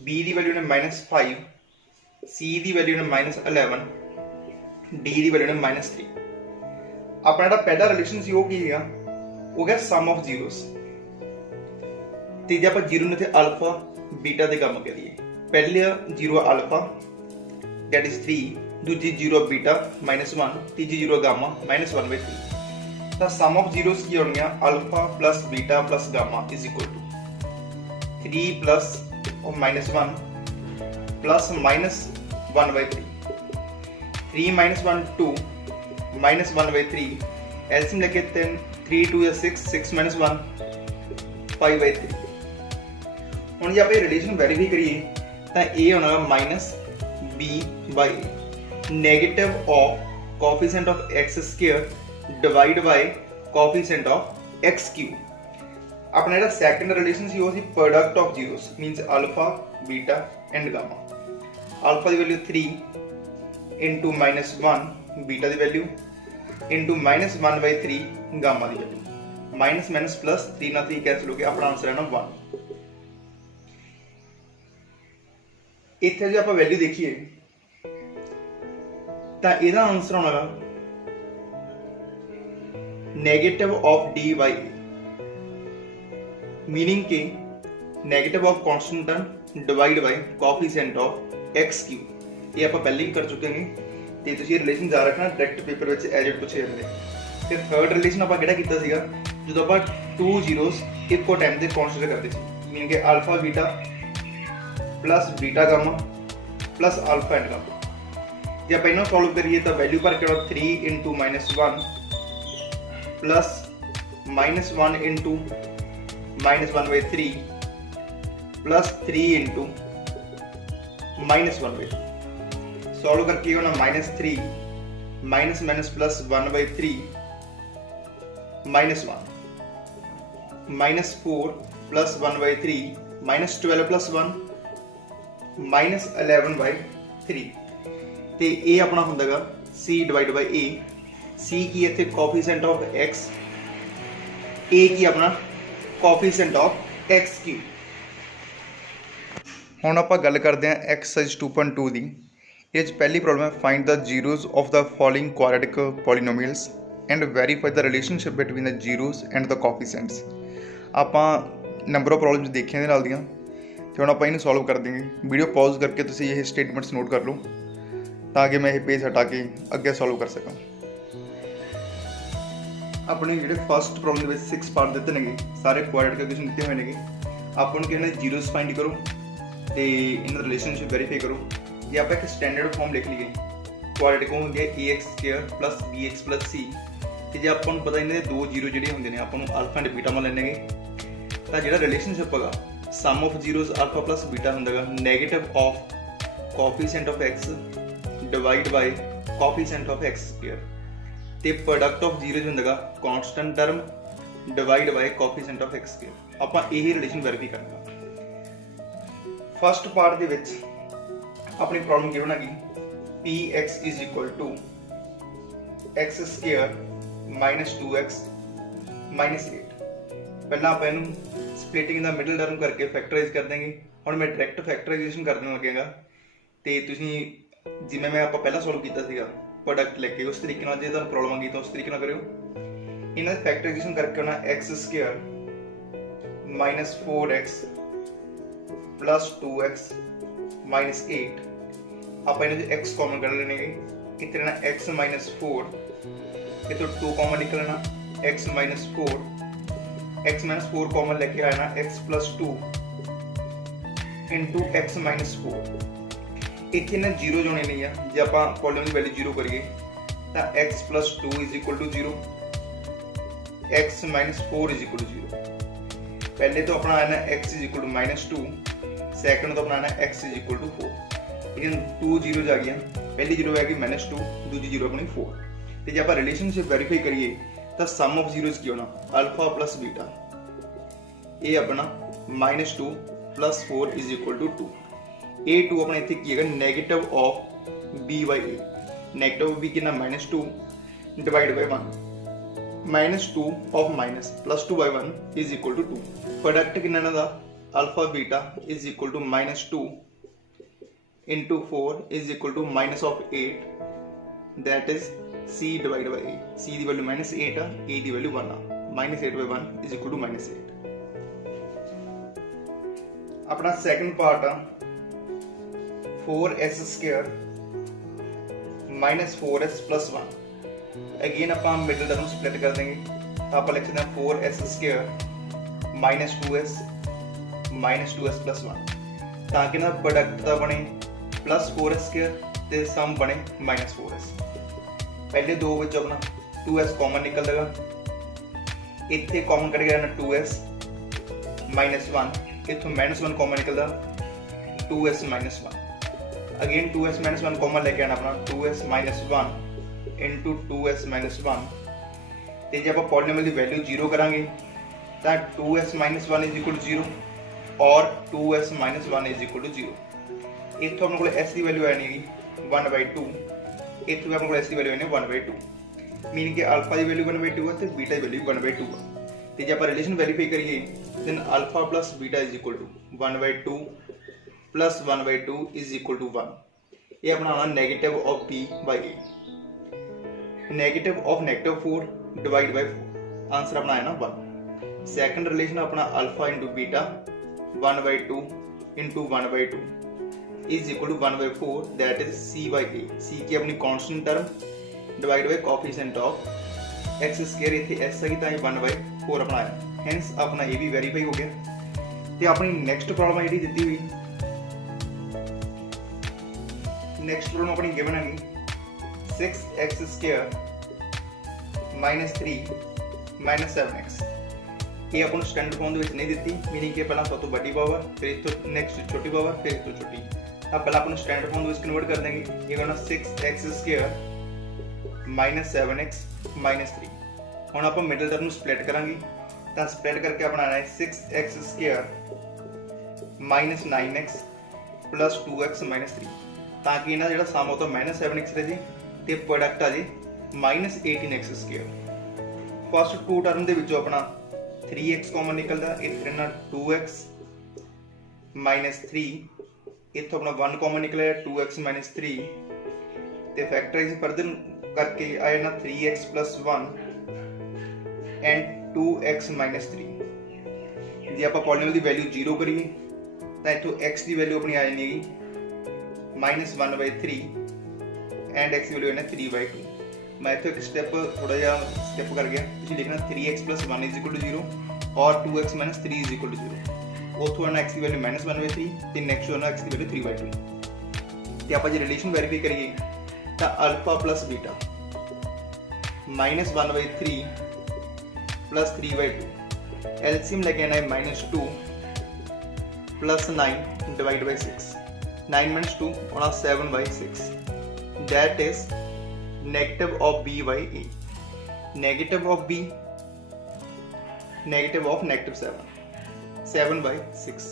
b ਦੀ ਵੈਲਿਊ ਨੇ -5, c ਦੀ ਵੈਲਿਊ ਨੇ -11, d ਦੀ ਵੈਲਿਊ ਨੇ -3। ਆਪਣਾ ਜਿਹੜਾ ਪਹਿਲਾ ਰਿਲੇਸ਼ਨ ਸੀ ਉਹ ਕੀ ਸੀਗਾ? ਉਹ ਗਿਆ ਸਮ ਆਫ ਜ਼ੀਰੋਸ। ਤੇ ਜੇ ਆਪਾਂ ਜ਼ੀਰੋ ਨੂੰ ਇੱਥੇ ਅਲਫਾ ਬੀਟਾ ਦੇ ਗਾਮਾ ਕਹਿ ਦਈਏ, ਪਹਿਲਾ ਜ਼ੀਰੋ ਅਲਫਾ that is 3, ਦੂਜੀ ਜ਼ੀਰੋ ਬੀਟਾ -1, ਤੀਜੀ ਜ਼ੀਰੋ ਗਾਮਾ -1/3। ਤਾਂ ਸਮ ਆਫ ਜ਼ੀਰੋਸ ਕੀ ਹੋਣਗੀਆਂ? Alpha plus beta plus gamma is equal to 3 plus -1 plus -1/3। 3 - 1 2 -1/3, LCM ਲੈ ਕੇ 3 2 6, 6 - 1 5/3। ਹੁਣ ਜੇ ਆਪਾਂ ਇਹ ਰਿਲੇਸ਼ਨ ਵੈਰੀਫਾਈ ਕਰੀਏ ਤਾਂ ਇਹ ਹੋਣਾ -b/a, negative of coefficient of x² divide by coefficient of x³। ਆਪਣਾ ਜਿਹੜਾ ਸੈਕੰਡ ਰਿਲੇਸ਼ਨ ਸੀ ਉਹ ਸੀ product of zeros, means alpha beta and gamma. Alpha ਦੀ ਵੈਲਿਊ 3 into -1 ਬੀਟਾ ਦੀ ਵੈਲਿਊ into -1/3 ਗਾਮਾ ਦੀ ਵੈਲਿਊ, ਮਾਈਨਸ ਮਾਈਨਸ ਪਲਸ 3 ਨਾਲ 3 cancel ਹੋ ਗਿਆ। ਆਪਣਾ ਆਨਸਰ ਹੈ ਨਾ 1। ਇੱਥੇ ਜੇ ਆਪਾਂ ਵੈਲਿਊ ਦੇਖੀਏ ਤਾਂ ਇਹਦਾ ਆਨਸਰ ਆਉਣਾ ਨੈਗੇਟਿਵ ਆਫ d/a, ਮੀਨਿੰਗ ਕਿ negative of constant term divide by coefficient of x³। ਇਹ ਆਪਾਂ ਪਹਿਲਾਂ ਹੀ ਕਰ ਚੁੱਕੇ ਹਾਂ ਤੇ ਤੁਸੀਂ ਇਹ ਰਿਲੇਸ਼ਨ ਯਾਦ ਰੱਖਣਾ, ਡਾਇਰੈਕਟ ਪੇਪਰ ਵਿੱਚ ਐਜ ਇਟ ਪੁੱਛੇ ਜਾਂਦੇ। ਤੇ ਥਰਡ ਰਿਲੇਸ਼ਨ ਆਪਾਂ ਕਿਹੜਾ ਕੀਤਾ ਸੀਗਾ? ਜਦੋਂ ਆਪਾਂ 2 ਜ਼ੀਰੋਸ ਇੱਕੋ ਟਾਈਮ ਤੇ ਕੰਸੀਡਰ ਕਰਦੇ ਸੀ, ਮੀਨ ਕਿ alpha beta plus beta Gama plus alpha and Gama. ਜੇ ਆਪਾਂ ਇਹਨੂੰ ਸੋਲਵ ਕਰੀਏ ਤਾਂ ਵੈਲਿਊ ਭਰ ਕੇ ਆਉਣਾ 3 into -1 plus -1 into -1/3 plus 3 into -1/3। Solve ਕਰਕੇ ਆਉਣਾ -3 ਮਾਈਨਸ ਪਲਸ 1/3 -1 -4 plus 1/3 -12 plus 1 -11/3। ਤੇ ਇਹ ਆਪਣਾ ਹੁੰਦਾਗਾ c divide by a। c ਕੀ ਇੱਥੇ ਕੋਐਫੀਸ਼ੀਐਂਟ ਆਫ x, a ਕੀ ਆਪਣਾ ਕੋਐਫੀਸ਼ੀਐਂਟ ਆਫ x³। ਹੁਣ ਆਪਾਂ ਗੱਲ ਕਰਦੇ ਹਾਂ ਐਕਸਰਸਾਈਜ਼ 2.2 ਦੀ। ਇਹ 'ਚ ਪਹਿਲੀ ਪ੍ਰੋਬਲਮ ਹੈ find the zeros of the following quadratic polynomials and verify the relationship between the zeros and the coefficients. ਆਪਾਂ ਨੰਬਰ ਆਫ ਪ੍ਰੋਬਲਮਸ ਦੇਖੀਆਂ ਇਹਦੇ ਨਾਲ ਦੀਆਂ, ਤੇ ਹੁਣ ਆਪਾਂ ਇਹਨੂੰ ਸੋਲਵ ਕਰ ਦੇਂਗੇ। ਵੀਡੀਓ ਪੌਜ਼ ਕਰਕੇ ਤੁਸੀਂ ਇਹ ਸਟੇਟਮੈਂਟਸ ਨੋਟ ਕਰ ਲਓ ਤਾਂ ਕਿ ਮੈਂ ਇਹ ਪੇਜ ਹਟਾ ਕੇ ਅੱਗੇ ਸੋਲਵ ਕਰ ਸਕਾਂ। ਆਪਣੇ ਜਿਹੜੇ ਫਸਟ ਪ੍ਰੋਬਲਮ ਦੇ ਵਿੱਚ 6 ਪਾਰਟ ਦਿੱਤੇ ਨੇਗੇ, ਸਾਰੇ ਕੁਆਡ੍ਰੈਟਿਕ ਇਕੁਏਸ਼ਨ ਦਿੱਤੇ ਹੋਏ ਨੇਗੇ। ਆਪਾਂ ਨੂੰ ਕਹਿੰਦੇ ਜ਼ੀਰੋਜ਼ ਫਾਈਂਡ ਕਰੋ ਤੇ ਇਹਨਾਂ ਦਾ ਰਿਲੇਸ਼ਨਸ਼ਿਪ ਵੈਰੀਫਾਈ ਕਰੋ। ਜੇ ਆਪਾਂ ਇੱਕ ਸਟੈਂਡਰਡ ਫਾਰਮ ਲਿਖ ਲਈਏ, ਕੁਆਡ੍ਰੈਟਿਕ ਹੁੰਦੀ ਹੈ ax² + bx + c। ਤੇ ਜੇ ਆਪਾਂ ਨੂੰ ਪਤਾ ਇਹਨਾਂ ਦੇ ਦੋ ਜ਼ੀਰੋ ਜਿਹੜੇ ਹੁੰਦੇ ਨੇ, ਆਪਾਂ ਨੂੰ ਅਲਫਾ ਐਂਡ ਬੀਟਾ ਮੰਨ ਲੈਣਗੇ। ਤਾਂ ਜਿਹੜਾ ਰਿਲੇਸ਼ਨਸ਼ਿਪ ਹੈਗਾ sum of zeros alpha plus beta ਹੁੰਦਾਗਾ negative of coefficient of x divide by coefficient of x²। ਤੇ ਪ੍ਰੋਡਕਟ ਆਫ ਜ਼ੀਰੋਜ਼ ਹੁੰਦਾਗਾ constant term divide by coefficient of x²। ਆਪਾਂ ਇਹ ਰਿਲੇਸ਼ਨ ਵੈਰੀਫਾਈ ਕਰਨਾ। ਫਸਟ ਪਾਰਟ ਦੇ ਵਿੱਚ ਆਪਣੀ ਪ੍ਰੋਬਲਮ ਗਿਵਨ ਹੈਗੀ px = x² - 2x - 8। ਪਹਿਲਾਂ ਆਪਾਂ ਇਹਨੂੰ ਸਪਲਿਟਿੰਗ ਦਾ ਮਿਡਲ ਟਰਮ ਕਰਕੇ ਫੈਕਟਰਾਈਜ਼ ਕਰ ਦਾਂਗੇ। ਹੁਣ ਮੈਂ ਡਾਇਰੈਕਟ ਫੈਕਟਰਾਈਜ਼ੇਸ਼ਨ ਕਰਨ ਲੱਗੇਗਾ ਤੇ ਤੁਸੀਂ ਜਿਵੇਂ ਮੈਂ ਆਪਾਂ ਪਹਿਲਾਂ ਸੋਲਵ ਕੀਤਾ ਸੀਗਾ ਪ੍ਰੋਡਕਟ ਲੈ ਕੇ, ਉਸ ਤਰੀਕੇ ਨਾਲ ਜੇ ਤੁਹਾਨੂੰ ਪ੍ਰੋਬਲਮ ਆਉਂਦੀ ਤਾਂ ਉਸ ਤਰੀਕੇ ਨਾਲ ਕਰਿਓ। ਇਹਨਾਂ ਦੀ ਫੈਕਟਰਾਈਜ਼ੇਸ਼ਨ ਕਰਕੇ ਹੋਣਾ x² - 4x + 2x - 8। ਆਪਾਂ ਇਹਨਾਂ ਦੇ x ਕਾਮਨ ਕੱਢ ਲੈਣੇ। ਇੱਥੇ ਰਹਿਣਾ x - 4, ਇੱਥੋਂ 2 ਕਾਮਨ ਨਿਕਲਣਾ x - 4, x - 4 ਕਾਮਨ ਲੈ ਕੇ ਆਣਾ x + 2 into x - 4। ਇੱਥੇ ਨਾ 0 ਜੋਣੇ ਨਹੀਂ ਆ। ਜੇ ਆਪਾਂ ਕਾਲਮ ਦੀ ਵੈਲਿਊ 0 ਕਰੀਏ ਤਾਂ x + 2 = 0, x - 4 = 0। ਪਹਿਲੇ ਤੋਂ ਆਪਣਾ ਆਣਾ x = -2, ਸੈਕੰਡ ਤੋਂ ਆਪਣਾ ਆਣਾ x = 4। ਇਹਦੀਆਂ 2 ਜ਼ੀਰੋਜ਼ ਆ ਗਈਆਂ। ਪਹਿਲੀ ਜ਼ੀਰੋ ਹੈ ਕਿ -2, ਦੂਜੀ ਜ਼ੀਰੋ ਆਪਣੀ 4। ਤੇ ਜੇ ਆਪਾਂ ਰਿਲੇਸ਼ਨਸ਼ਿਪ ਵੈਰੀਫਾਈ ਕਰੀਏ ਤਾਂ ਸਮ ਆਫ ਜ਼ੀਰੋਜ਼ ਕੀ ਹੋਣਾ, ਅਲਫਾ ਪਲਸ ਬੀਟਾ। ਇਹ ਆਪਣਾ -2 + 4 = 2। ਇਹ 2 ਆਪਣਾ ਇੱਥੇ ਕੀ ਹੈਗਾ, negative of b by a। Negative b ਕਿੰਨਾ, -2 divide by 1। -2 of minus +2 by 1 = 2। Product ਕਿੰਨਾ ਇਹਨਾਂ ਦਾ, alpha beta = -2 into 4 = -8, that is c divided by a। c the value -8 ਆ, a ਦੀ ਵੈਲਿਊ 1 ਆ। -8 by 1 = -8। ਆਪਣਾ ਸੈਕੰਡ ਪਾਰਟ ਆ 4s² -4s + 1। Again ਆਪਾਂ middle term split ਕਰ ਦੇंगे ਤਾਂ ਆਪਾਂ ਲਿਖ ਸਕਦੇ ਹਾਂ 4s² -2s + 1 ਤਾਂ ਕਿ ਨਾ ਪ੍ਰੋਡਕਟ ਦਾ ਬਣੇ +4s² ਤੇ ਸਮ ਬਣੇ -4s। ਪਹਿਲੇ ਦੋ ਵਿੱਚ ਆਪਣਾ 2s ਕਾਮਨ ਨਿਕਲੇਗਾ, ਇੱਥੇ ਕਾਮਨ ਕੱਢ ਨਾ 2s -1, ਇੱਥੋਂ -1 ਕਾਮਨ ਨਿਕਲਦਾ 2s -1। ਅਗੇਨ 2s -1 ਕਾਮਨ ਲੈ ਕੇ ਆਣਾ ਆਪਣਾ 2s -1 into 2s -1। ਤੇ ਜੇ ਆਪਾਂ ਪੋਲੀਨੋਮੀਅਲ ਦੀ ਵੈਲਿਊ 0 ਕਰਾਂਗੇ ਤਾਂ 2s -1 = 0 ਔਰ 2s -1 = 0। ਇੱਥੋਂ ਆਪਣੇ ਕੋਲ s ਦੀ ਵੈਲਿਊ ਆਣੀ ਹੈਗੀ 1/2, ਇੱਥੋਂ ਵੀ ਆਪਣੇ ਕੋਲ s ਦੀ ਵੈਲਿਊ ਆਣੀ 1/2, ਮੀਨਿੰਗ ਕਿ ਅਲਫਾ ਦੀ ਵੈਲਿਊ 1/2 ਹੈ ਤੇ ਬੀਟਾ ਦੀ ਵੈਲਿਊ 1/2 ਹੈ। ਤੇ ਜੇ ਆਪਾਂ ਰਿਲੇਸ਼ਨ ਵੈਰੀਫਾਈ ਕਰੀਏ ਦੈਨ ਅਲਫਾ ਪਲਸ ਬੀਟਾ = 1/2 + 1/2 = 1। ਇਹ ਆਪਣਾ ਆਉਣਾ negative of b by a। Negative of -4 divide by 4, answer ਆਪਣਾ ਆਇਆ ਨਾ 1। ਸੈਕੰਡ ਰਿਲੇਸ਼ਨ ਆਪਣਾ alpha into beta 1/2 into 1/2 = 1/4, that is c by a। c की अपनी constant term divide bye coefficient of x²। इथे s है ਤਾਂ 1/4 अपना आया, हेंस अपना ये भी वेरीफाई हो गया। ਤੇ ਆਪਣੀ ਨੈਕਸਟ ਪ੍ਰੋਬਲਮ ਜਿਹੜੀ ਦਿੱਤੀ ਹੋਈ, ਨੈਕਸਟ ਪ੍ਰੋਬਲਮ ਆਪਣੀ ਗਿਵਨ ਹੈਗੀ 6x² -3 7x। ਇਹ ਆਪਾਂ ਨੂੰ ਸਟੈਂਡਰਡ ਫਾਰਮ ਦੇ ਵਿੱਚ ਨਹੀਂ ਦਿੱਤੀ, ਮੀਨਿੰਗ ਕਿ ਪਹਿਲਾਂ ਸਭ ਤੋਂ ਵੱਡੀ ਪਾਵਰ, ਫਿਰ ਇਸ ਤੋਂ ਨੈਕਸਟ ਛੋਟੀ ਪਾਵਰ, ਫਿਰ ਇਸ ਤੋਂ ਛੋਟੀ। ਤਾਂ ਪਹਿਲਾਂ ਆਪਾਂ ਨੂੰ ਸਟੈਂਡਰਡ ਫਾਰਮ ਦੇ ਵਿੱਚ ਕਨਵਰਟ ਕਰ ਦਾਂਗੇ। ਇਹ ਹੋਣਾ 6x² -7x -3। ਹੁਣ ਆਪਾਂ ਮਿਡਲ ਟਰਮ ਨੂੰ ਸਪਲਿਟ ਕਰਾਂਗੇ ਤਾਂ ਸਪਲਿਟ ਕਰਕੇ ਆਪਣਾ ਆਣਾ ਹੈ 6x² -9x + 2x -3, ਤਾਂ ਕਿ ਇਹਨਾਂ ਜਿਹੜਾ ਸਮ ਹੋ ਤਾਂ -7x ਰਹੇ ਜੀ ਤੇ ਪ੍ਰੋਡਕਟ ਆ ਜੀ -18x²। ਫਸਟ ਟੂ ਟਰਮ ਦੇ ਵਿੱਚੋਂ ਆਪਣਾ 3x ਕਾਮਨ ਨਿਕਲਦਾ, ਇੱਥੇ ਰਹਿਣਾ 2x -3, ਇੱਥੋਂ ਆਪਣਾ 1 ਕਾਮਨ ਨਿਕਲਿਆ 2x -3 ਤੇ ਫੈਕਟਰਾਈਜ਼ ਫਰਦਰ ਕਰਕੇ ਆਇਆ ਨਾ 3x + 1 ਐਂਡ 2x -3। ਜੇ ਆਪਾਂ ਪੋਲੀਨੋਮੀਅਲ ਦੀ ਵੈਲਿਊ 0 ਕਰੀਏ ਤਾਂ ਇੱਥੋਂ x ਦੀ ਵੈਲਿਊ ਆਪਣੀ ਆ ਜਾਣੀ ਹੈਗੀ -1/3 ਐਂਡ x ਦੀ ਵੈਲਿਊ ਹੈ 3/2। मैं तो एक स्टेप थोड़ा जा स्टेप कर गया, तुझे लिखना 3x + 1 = 0 और 2x - 3 = 0। उतो आना x की वैल्यू -1/3 ਤੇ ਨੈਕਸਟ ਆना x ਦੀ ਵੈਲਿਊ 3/2। ਤੇ ਆਪਾਂ ਜੇ ਰਿਲੇਸ਼ਨ ਵੈਰੀਫਾਈ ਕਰੀਏ ਤਾਂ ਅਲਫਾ ਪਲਸ ਬੀਟਾ -1/3 + 3/2। ਐਲਸੀਐਮ ਲੈ ਕੇ ਆਣਾ ਹੈ -2 + 9 ਡਿਵਾਈਡ ਬਾਈ 6। 9 - 2 ਆਉਣਾ 7/6, that is negative of b by a। negative of b negative of -7, 7/6।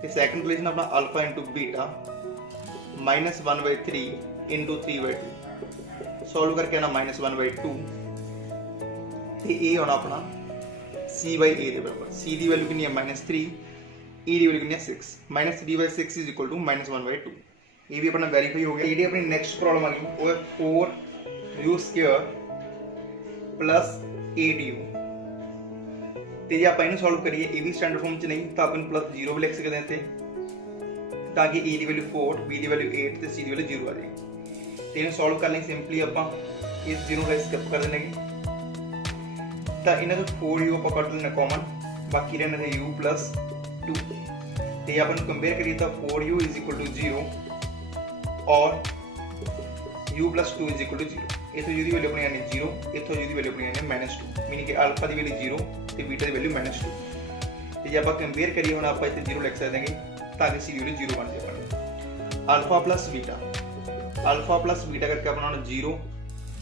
ਤੇ ਸੈਕੰਡ ਰਿਲੇਸ਼ਨ ਆਪਣਾ ਅਲਫਾ ਇੰਟੂ ਬੀਟਾ -1/3 into 3/2। ਸੋਲਵ ਕਰਕੇ ਆਣਾ -1/2 ਤੇ ਇਹ ਆਉਣਾ ਆਪਣਾ c by a ਦੇ ਬਰਾਬਰ। c ਦੀ ਵੈਲਿਊ ਕਿੰਨੀ ਹੈ -3, e ਦੀ ਵੈਲਿਊ ਕਿੰਨੀ ਹੈ 6, -3/6 = -1/2। ਇਹ ਵੀ ਆਪਣਾ ਵੈਰੀਫਾਈ ਹੋ ਗਿਆ। ਜਿਹੜੀ ਆਪਣੀ ਨੈਕਸਟ ਪ੍ਰੋਬਲਮ ਆ ਗਈ ਉਹ ਹੈ 4u² + 8u। ਤੇ ਜੇ ਆਪਾਂ ਇਹਨੂੰ ਸੋਲਵ ਕਰੀਏ, ਇਹ ਵੀ ਸਟੈਂਡਰਡ ਫਾਰਮ ਚ ਨਹੀਂ ਤਾਂ ਆਪਾਂ ਨੂੰ +0 ਵੀ ਲਿਖ ਸਕਦੇ ਹਾਂ ਇੱਥੇ, ਤਾਂ ਕਿ a the value 4, b the value 8 ਤੇ c ਦੀ ਵੈਲਿਊ 0 ਆ ਜਾਏ। ਤੇ ਇਹਨੂੰ ਸੋਲਵ ਕਰਨ ਲਈ ਸਿੰਪਲੀ ਆਪਾਂ ਇਸ 0 ਨੂੰ ਸਕਿਪ ਕਰ ਦੇਣਗੇ। ਤਾਂ ਇਹਨਾਂ ਤੋਂ 4u ਆਪਾਂ ਕੱਢ ਲੈਣਾ ਕਾਮਨ, ਬਾਕੀ ਰਹਿਣਾ ਹੈ u + 2। ਤੇ ਆਪਾਂ ਨੂੰ ਕੰਪੇਅਰ ਕਰੀਏ ਤਾਂ 4u = 0 और u + 2 = 0। इतो u की वैल्यू अपनी आनी 0, इतो u की वैल्यू अपनी आनी -2, मीनिंग कि अल्फा की वैल्यू 0 ਤੇ बीटा की वैल्यू -2। ਤੇ ਜੇ ਆਪਾਂ ਕੰਪੇਅਰ ਕਰੀਏ ਹੁਣ ਆਪਾਂ ਇੱਥੇ 0 ਲਿਖ ਸਕਦੇ ਹਾਂਗੇ ਤਾਂ ਕਿ c ਦੀ ਵੈल्यू 0 ਬਣ ਜਾਏ। अल्फा प्लस बीटा करके अपना 0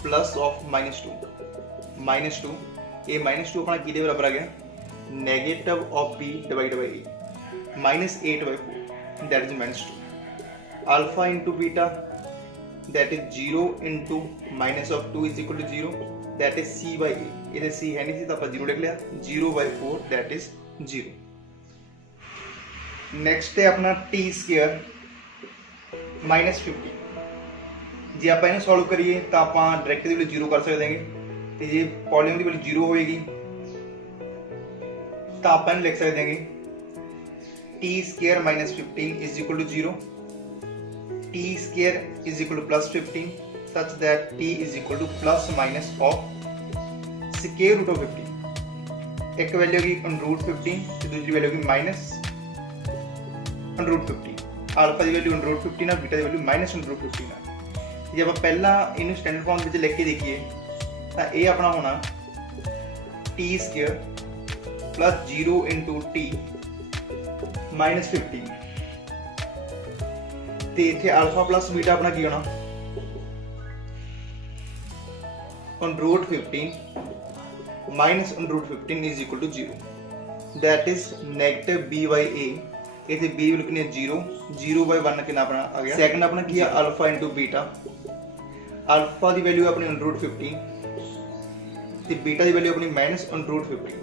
प्लस ऑफ -2 ये -2 अपना किहदे बराबर आ गया negative of b divide by a -8/4 that is -2 alpha into beta that is 0 into minus of 2 is equal to 0 that is c by a ये c है नहीं सी तो आप 0 लिख लिया 0/4 दैट इज 0। नेक्स्ट है अपना t स्क्वायर -50 जे आप इन्हें सॉल्व करिए तो आप डायरेक्ट की वैल्यू 0 कर सकते हैं तो जे पॉलीनोम की वैल्यू 0 होएगी तो आप लिख सकते हैं t square -15 is equal to 0 t square is equal to +15 such that t is equal to plus minus of square root of 15 एक वैल्यू होगी √15 तो दूसरी वैल्यू होगी -√15 अल्फा की वैल्यू √15 है बीटा की वैल्यू -√15 है। जब आप पहला इन स्टैंडर्ड फॉर्म में लिख के देखिए तो ये अपना होना T square plus 0 into T -15 ते इथे अल्फा प्लस बीटा अपना की होना √15 -√15 is equal to 0 that is negative b by a इथे b वैल्यू कितनी है 0/1 कितना अपना आ गया। सेकंड अपना किया अल्फा इंटू बीटा अल्फा की वैल्यू अपनी √15 ते बीटा की वैल्यू अपनी -√15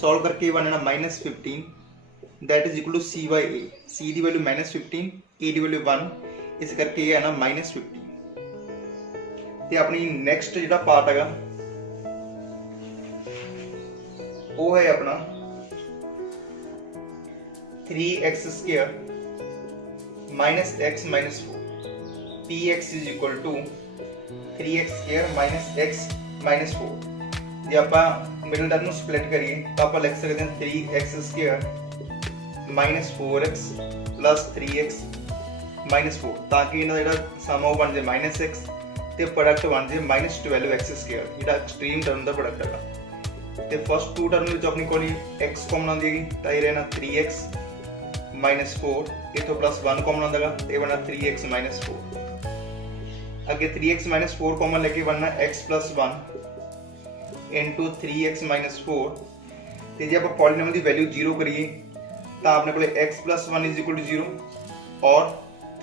सॉल्व करके बनना -15 that is equal to c by a c की वैल्यू -15 a की वैल्यू 1 इस करके ये है ना -15 ते अपनी नेक्स्ट जो पार्ट है वो है अपना 3x square -x -4 px is equal to 3x square -x -4 जे आप मिडिल टर्म को स्प्लिट करिए तो आप लिख सकते हैं 3x square -4x plus 3x -4 ताकि इनका जो सम हो बन जाए -x ते प्रोडक्ट बन जाए -12x स्क्वायर ये एक्सट्रीम टर्म का प्रोडक्ट है ते फर्स्ट टू टर्म में अपनी को x कॉमन आती है तो ये रहना 3x -4 इथों +1 कॉमन आएगा तो ये बनना 3x -4 आगे 3x -4 कॉमन लेके बनना x + 1 इंटू 3x -4 तो जब आप पॉलीनोमियल की वैल्यू 0 करिए तो आपने को x + 1 इज इक्वल टू 0 और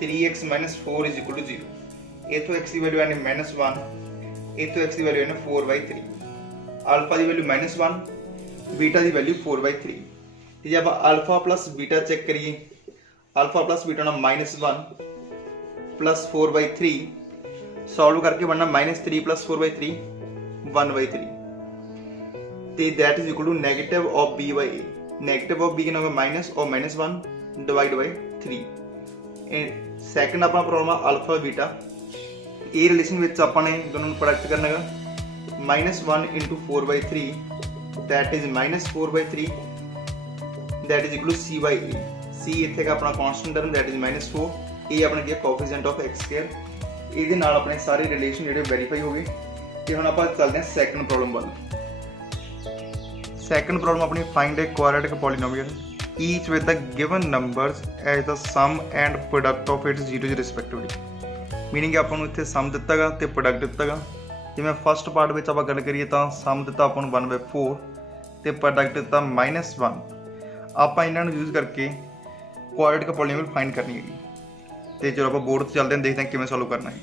3x -4 इज इक्वल टू 0 इथों x की वैल्यू है -1 इथों x की वैल्यू है 4/3 अल्फा की वैल्यू -1 बीटा की वैल्यू 4/3 जब अल्फा प्लस बीटा चेक करिए अल्फा प्लस बीटा ना -1 प्लस 4/3 सॉल्व करके बनना -3 + 4/3 1/3 तो that is equal to negative of b by a negative of b कितना होगा माइनस और -1 डिवाइड बाई 3 सेकंड अपना प्रॉब्लम है अल्फा बीटा ये रिलेशन विच अपने दोनों प्रोडक्ट करना है -1 into 4/3 that is -4/3 that is equal to c by a c इथे का अपना कांस्टेंट टर्म दैट इज -4 ये अपना क्या कोएफिशिएंट ऑफ x स्क्वायर ਇਹਦੇ ਨਾਲ ਆਪਣੇ ਸਾਰੇ ਰਿਲੇਸ਼ਨ ਜਿਹੜੇ ਵੈਰੀਫਾਈ ਹੋ ਗਏ ਤੇ ਹੁਣ ਆਪਾਂ ਚੱਲਦੇ ਹਾਂ ਸੈਕੰਡ ਪ੍ਰੋਬਲਮ ਵੱਲ। ਸੈਕੰਡ ਪ੍ਰੋਬਲਮ ਆਪਣੀ find a quadratic polynomial each with the given numbers as the sum and product of its zeros respectively meaning ਆਪਾਂ ਨੂੰ ਇੱਥੇ ਸਮ ਦਿੱਤਾਗਾ ਤੇ ਪ੍ਰੋਡਕਟ ਦਿੱਤਾਗਾ। ਜਿਵੇਂ ਫਸਟ ਪਾਰਟ ਵਿੱਚ ਆਪਾਂ ਗੱਲ ਕਰੀਏ ਤਾਂ ਸਮ ਦਿੱਤਾ ਆਪਾਂ ਨੂੰ 1/4 ਤੇ ਪ੍ਰੋਡਕਟ ਦਿੱਤਾ -1 ਆਪਾਂ ਇਹਨਾਂ ਨੂੰ ਯੂਜ਼ ਕਰਕੇ ਕੁਆਡਰੇਟਿਕ ਪੋਲੀਨੋਮੀਅਲ ਫਾਈਂਡ ਕਰਨੀ ਹੈਗੀ ਤੇ ਜਦੋਂ ਆਪਾਂ ਬੋਰਡ ਤੇ ਚੱਲਦੇ ਹਾਂ ਦੇਖਦੇ ਹਾਂ ਕਿਵੇਂ ਸੋਲਵ ਕਰਨਾ ਹੈ।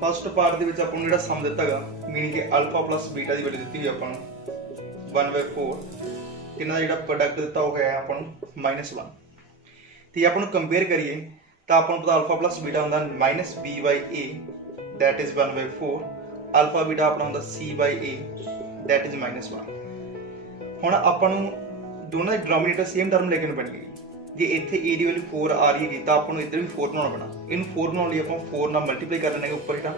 ਫਸਟ ਪਾਰਟ ਦੇ ਵਿੱਚ ਆਪਾਂ ਨੂੰ ਜਿਹੜਾ ਸਮ ਦਿੱਤਾਗਾ ਮੀਨਿੰਗ ਕਿ ਅਲਫਾ ਪਲੱਸ ਬੀਟਾ ਦੀ ਵੈਲਿਊ ਦਿੱਤੀ ਹੋਈ ਆਪਾਂ ਨੂੰ 1/4 ਇਹਨਾਂ ਦਾ ਜਿਹੜਾ ਪ੍ਰੋਡਕਟ ਦਿੱਤਾ ਹੋ ਗਿਆ ਆਪਾਂ ਨੂੰ -1 ਤੇ ਆਪਾਂ ਨੂੰ ਕੰਪੇਅਰ ਕਰੀਏ ਤਾਂ ਆਪਾਂ ਨੂੰ ਪਤਾ ਅਲਫਾ ਪਲੱਸ ਬੀਟਾ ਹੁੰਦਾ -b/a that is 1/4 ਅਲਫਾ ਬੀਟਾ ਆਪਣਾ ਹੁੰਦਾ c/a that is -1। ਹੁਣ ਆਪਾਂ ਨੂੰ ਦੋਨਾਂ ਦੇ ਡਿਨੋਮੀਨੇਟਰ ਸੇਮ ਟਰਮ ਲੈ ਕੇ ਪੈਣੀ ਹੈ। ਜੇ ਇੱਥੇ a ਦੀ ਵੈਲਿਊ 4 ਆ ਰਹੀ ਹੈ ਤਾਂ ਆਪਾਂ ਨੂੰ ਇੱਧਰ ਵੀ 4 ਬਣਾਉਣਾ ਪੈਣਾ। ਇਹਨੂੰ 4 ਬਣਾਉਣ ਲਈ ਆਪਾਂ 4 ਨਾਲ ਮਲਟੀਪਲਾਈ ਕਰ ਲੈਣਾ ਉੱਪਰ ਜਿਹੜਾ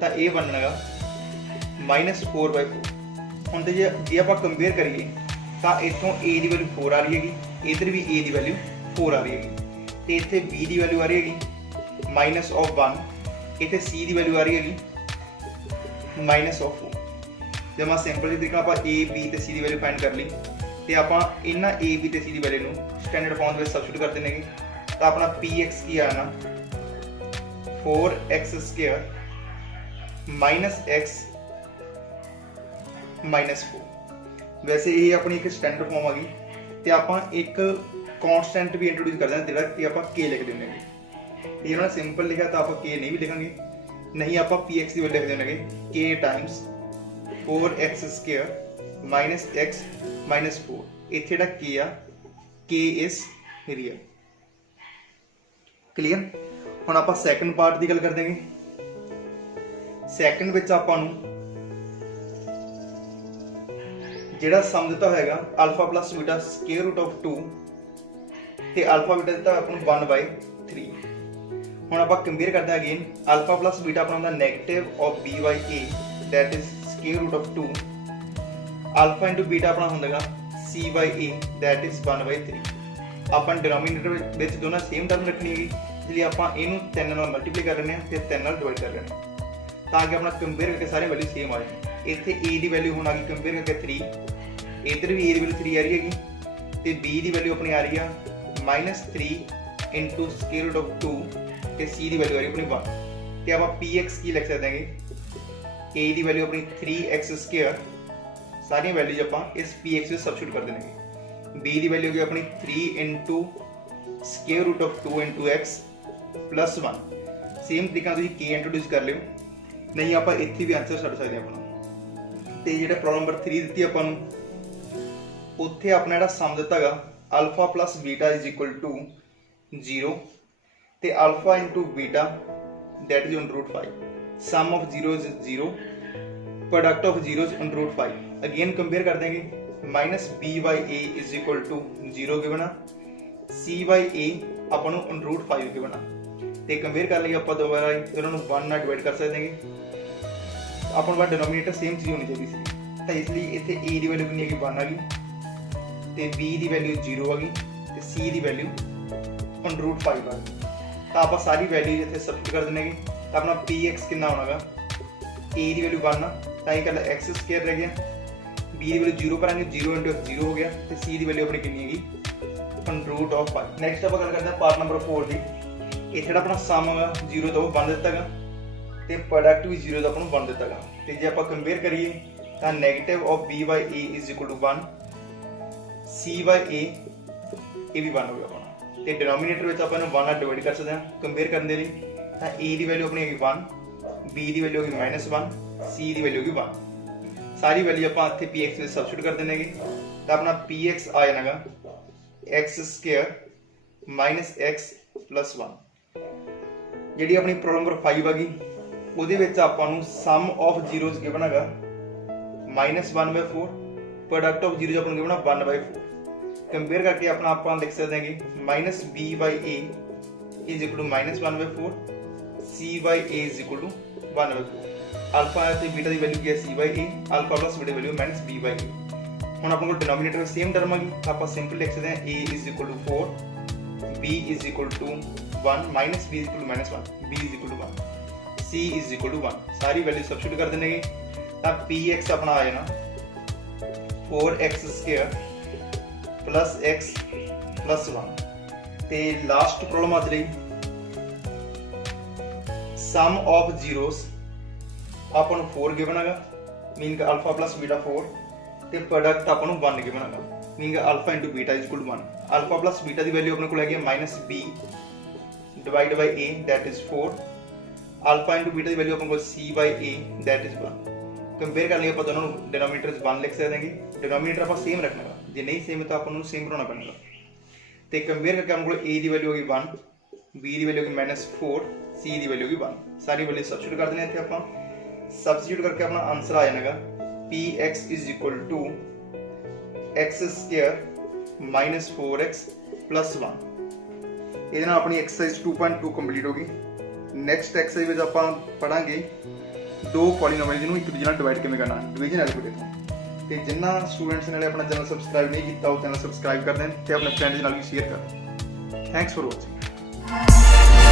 ਤਾਂ ਇਹ ਬਣੇਗਾ -4/4। ਹੁਣ ਤੇ ਜੇ ਆਪਾਂ ਕੰਪੇਅਰ ਕਰੀਏ ਤਾਂ ਇੱਥੋਂ a ਦੀ ਵੈਲਿਊ 4 ਆ ਰਹੀ ਹੈਗੀ ਇੱਧਰ ਵੀ a ਦੀ ਵੈਲਿਊ 4 ਆ ਰਹੀ ਹੈਗੀ ਤੇ ਇੱਥੇ b ਦੀ ਵੈਲਿਊ ਆ ਰਹੀ ਹੈਗੀ -1 ਇੱਥੇ c ਦੀ ਵੈਲਿਊ ਆ ਰਹੀ ਹੈਗੀ -4। ਜੇ ਮੈਂ ਸਿੰਪਲ ਤਰੀਕੇ ਨਾਲ ਆਪਾਂ a b ਤੇ c ਦੀ ਵੈਲਿਊ ਫਾਈਂਡ ਕਰ ਲਈ ਤੇ ਆਪਾਂ ਇਹਨਾਂ a b ਤੇ c ਦੀ ਵੈਲਿਊ ਨੂੰ ਸਟੈਂਡਰਡ ਫਾਰਮ ਵਿੱਚ ਸਬਸਟੀਟਿਊਟ ਕਰ ਦੇਣਗੇ ਤਾਂ ਆਪਣਾ px ਕੀ ਆਣਾ 4x² माइनस x माइनस 4। वैसे ये अपनी एक स्टैंडर्ड फॉर्म आ गई तो आप एक कॉन्स्टेंट भी इंट्रोड्यूस कर दें जो कि आप के लिख देंगे। ये उन्होंने सिंपल लिखा तो आप के नहीं भी लिखेंगे, नहीं आप px की वैल्यू लिख देंगे k times 4x² minus x minus 4। इत्थे जिहड़ा k आ k इज रियल। क्लीयर। हुण आपां सैकंड पार्ट की गल कर देंगे। सैकंड विच आपां नूं जिहड़ा सम दिता होएगा alpha plus beta square root of 2 ते अल्फा बीटा दिता आपां नूं 1/3। हुण आपां कंपेयर करते हैं अगेन अल्फा प्लस बीटा अपना होंदा negative of b/a that is square root of 2। Alpha into beta अपना होंदा c/a दैट इज 1/3। अपन डिनोमिनेटर विच दोनों सेम टर्म रखनी है, इसलिए आप इनू 3 नाल मल्टीप्लाई कर लेने ते 3 नाल डिवाइड कर लेने ताकि अपना कंपेयर करके सारे वैल्यू सेम आ जाए। इत्थे a की वैल्यू हुण आ गई कंपेयर करके 3, इधर भी a की वैल्यू 3 आ रही हैगी ते b की वैल्यू अपनी आ रही है -3 इंटू स्क्वायर रूट ऑफ 2 ते c की वैल्यू आ रही है अपनी 1। ते आप px की लिख सकते हैं a की वैल्यू अपनी 3x², सारी वैल्यूज आप इस px में सबस्टिट्यूट कर देंगे। b की वैल्यू होगी अपनी 3 into square root of 2 into x plus 1। Same तरीका तुम k इंट्रोड्यूस कर लियो, नहीं आप इत्थे भी आंसर छड्ड सकते अपना। तो जो प्रॉब्लम नंबर 3 दी अपन उत्थे अपना जो सम दिता है alpha plus beta is equal to 0 ते alpha into beta that is √5। Sum of zeros 0, product of zeros √5। Again compare कर देंगे minus b/a is equal to 0 given, c/a अपन √5 गिवन। तो कंपेयर कर लिए आप दोबारा इन्होंने 1 नाल डिवाइड कर सकते हैं। अपन का डिनोमिनेटर सेम चीज़ होनी चाहिए, तो इसलिए इतने a की वैल्यू कितनी है 1 आ गई, तो b की वैल्यू 0 आ गई, तो c की वैल्यू √5 आ गई। तो आप सारी वैल्यू इतने सबस्टिट्यूट कर देंगे तो अपना px कितना होना a की वैल्यू 1 तो ये कल x² रह गया, b की वैल्यू 0 करेंगे 0 इंटू x 0 हो गया, तो c की वैल्यू अपनी कितनी है √5। नैक्सट आप गल करते हैं पार्ट नंबर 4 की। इत्थे अपना सम है 0 तो 1 दिता है तो प्रोडक्ट भी 0 तो अपन 1 दिता है। तो जो आप कंपेयर करिए तो negative of b/a is equal to 1, c/a ये भी 1 हो गया अपना। तो डिनोमिनेटर में अपन 1 नाल डिवाइड कर सकते हैं कंपेयर करने लिए। तो a की वैल्यू अपनी है 1, b की वैल्यू होगी -1, c की वैल्यू होगी 1। सारी वैल्यू आप इतने px में सबस्टिट्यूट कर देंगे तो अपना px आ जाएगा x² माइनस x प्लस 1। जी अपनी प्रॉब्लम नंबर 5 आ गई, ਉਹਦੇ ਵਿੱਚ ਆਪਾਂ ਨੂੰ ਸਮ ਆਫ ਜ਼ੀਰੋਜ਼ ਗਿਵਨ ਹੈਗਾ -1/4, ਪ੍ਰੋਡਕਟ ਆਫ ਜ਼ੀਰੋਜ਼ ਆਪਾਂ ਨੂੰ ਗਿਵਨ ਹੈ 1/4। ਕੰਪੇਅਰ ਕਰਕੇ ਆਪਣਾ ਆਪਾਂ ਲਿਖ ਸਕਦੇ ਹਾਂ ਕਿ -b/a is equal to -1/4, c/a is equal to 1/4। Alpha ਤੇ ਬੀਟਾ ਦੀ ਵੈਲਿਊ ਕੀ ਹੈ c/a, ਅਲਫਾ ਪਲਸ ਬੀਟਾ ਦੀ ਵੈਲਿਊ -b/a। ਹੁਣ ਆਪਣੇ ਕੋਲ ਡਿਨੋਮੀਨੇਟਰ ਸੇਮ ਟਰਮ ਆ ਗਈ, ਆਪਾਂ ਸਿੰਪਲ ਲਿਖ ਸਕਦੇ ਹਾਂ a is equal to 4, b is equal to 1 minus b is equal to -1, b is equal to 1, c is equal to 1। सारी वैल्यू सबस्टिट्यूट कर देंगे तो px अपना आ जाना 4x² प्लस x प्लस 1। तो लास्ट प्रॉब्लम आज रही सम ऑफ जीरोस अपन 4 गिवन है, मीन का अल्फा प्लस बीटा 4, तो प्रोडक्ट अपन 1 गिवन है, मीन का alpha into beta is equal to 1। Alpha plus beta की वैल्यू अपने को है -b divide by a that is 4, alpha into beta की वैल्यू अपने को c/a दैट इज 1। कंपेयर कर लिए दोनों डिनोमिनेटर 1 लिख सकते हैं, डिनोमिनेटर आप सेम रखना है, जो नहीं सेम तो आपको सेम बनाना पड़ेगा। तो कंपेयर करके अपने को a की वैल्यू होगी 1, b की वैल्यू होगी -4, c की वैल्यू होगी 1। सारी वैल्यू सबस्टिट्यूट कर देने आप सबस्टिट्यूट करके अपना आंसर आ जाएगा px is equal to x² minus 4x plus 1। ये अपनी एक्सरसाइज 2.2 कंप्लीट होगी। नैक्सट एक्सरसाइज में आप पढ़ांगे दो पॉलीनोमियल जिन्होंने एक दूसरे डिवाइड किमें करना डिवीजन एल्गोरिथम। तो जिन्ना स्टूडेंट्स ने अपना चैनल सबसक्राइब नहीं किया वो चैनल सबसक्राइब कर दें, अपने फ्रेंड्स भी शेयर कर दें। Thanks for watching.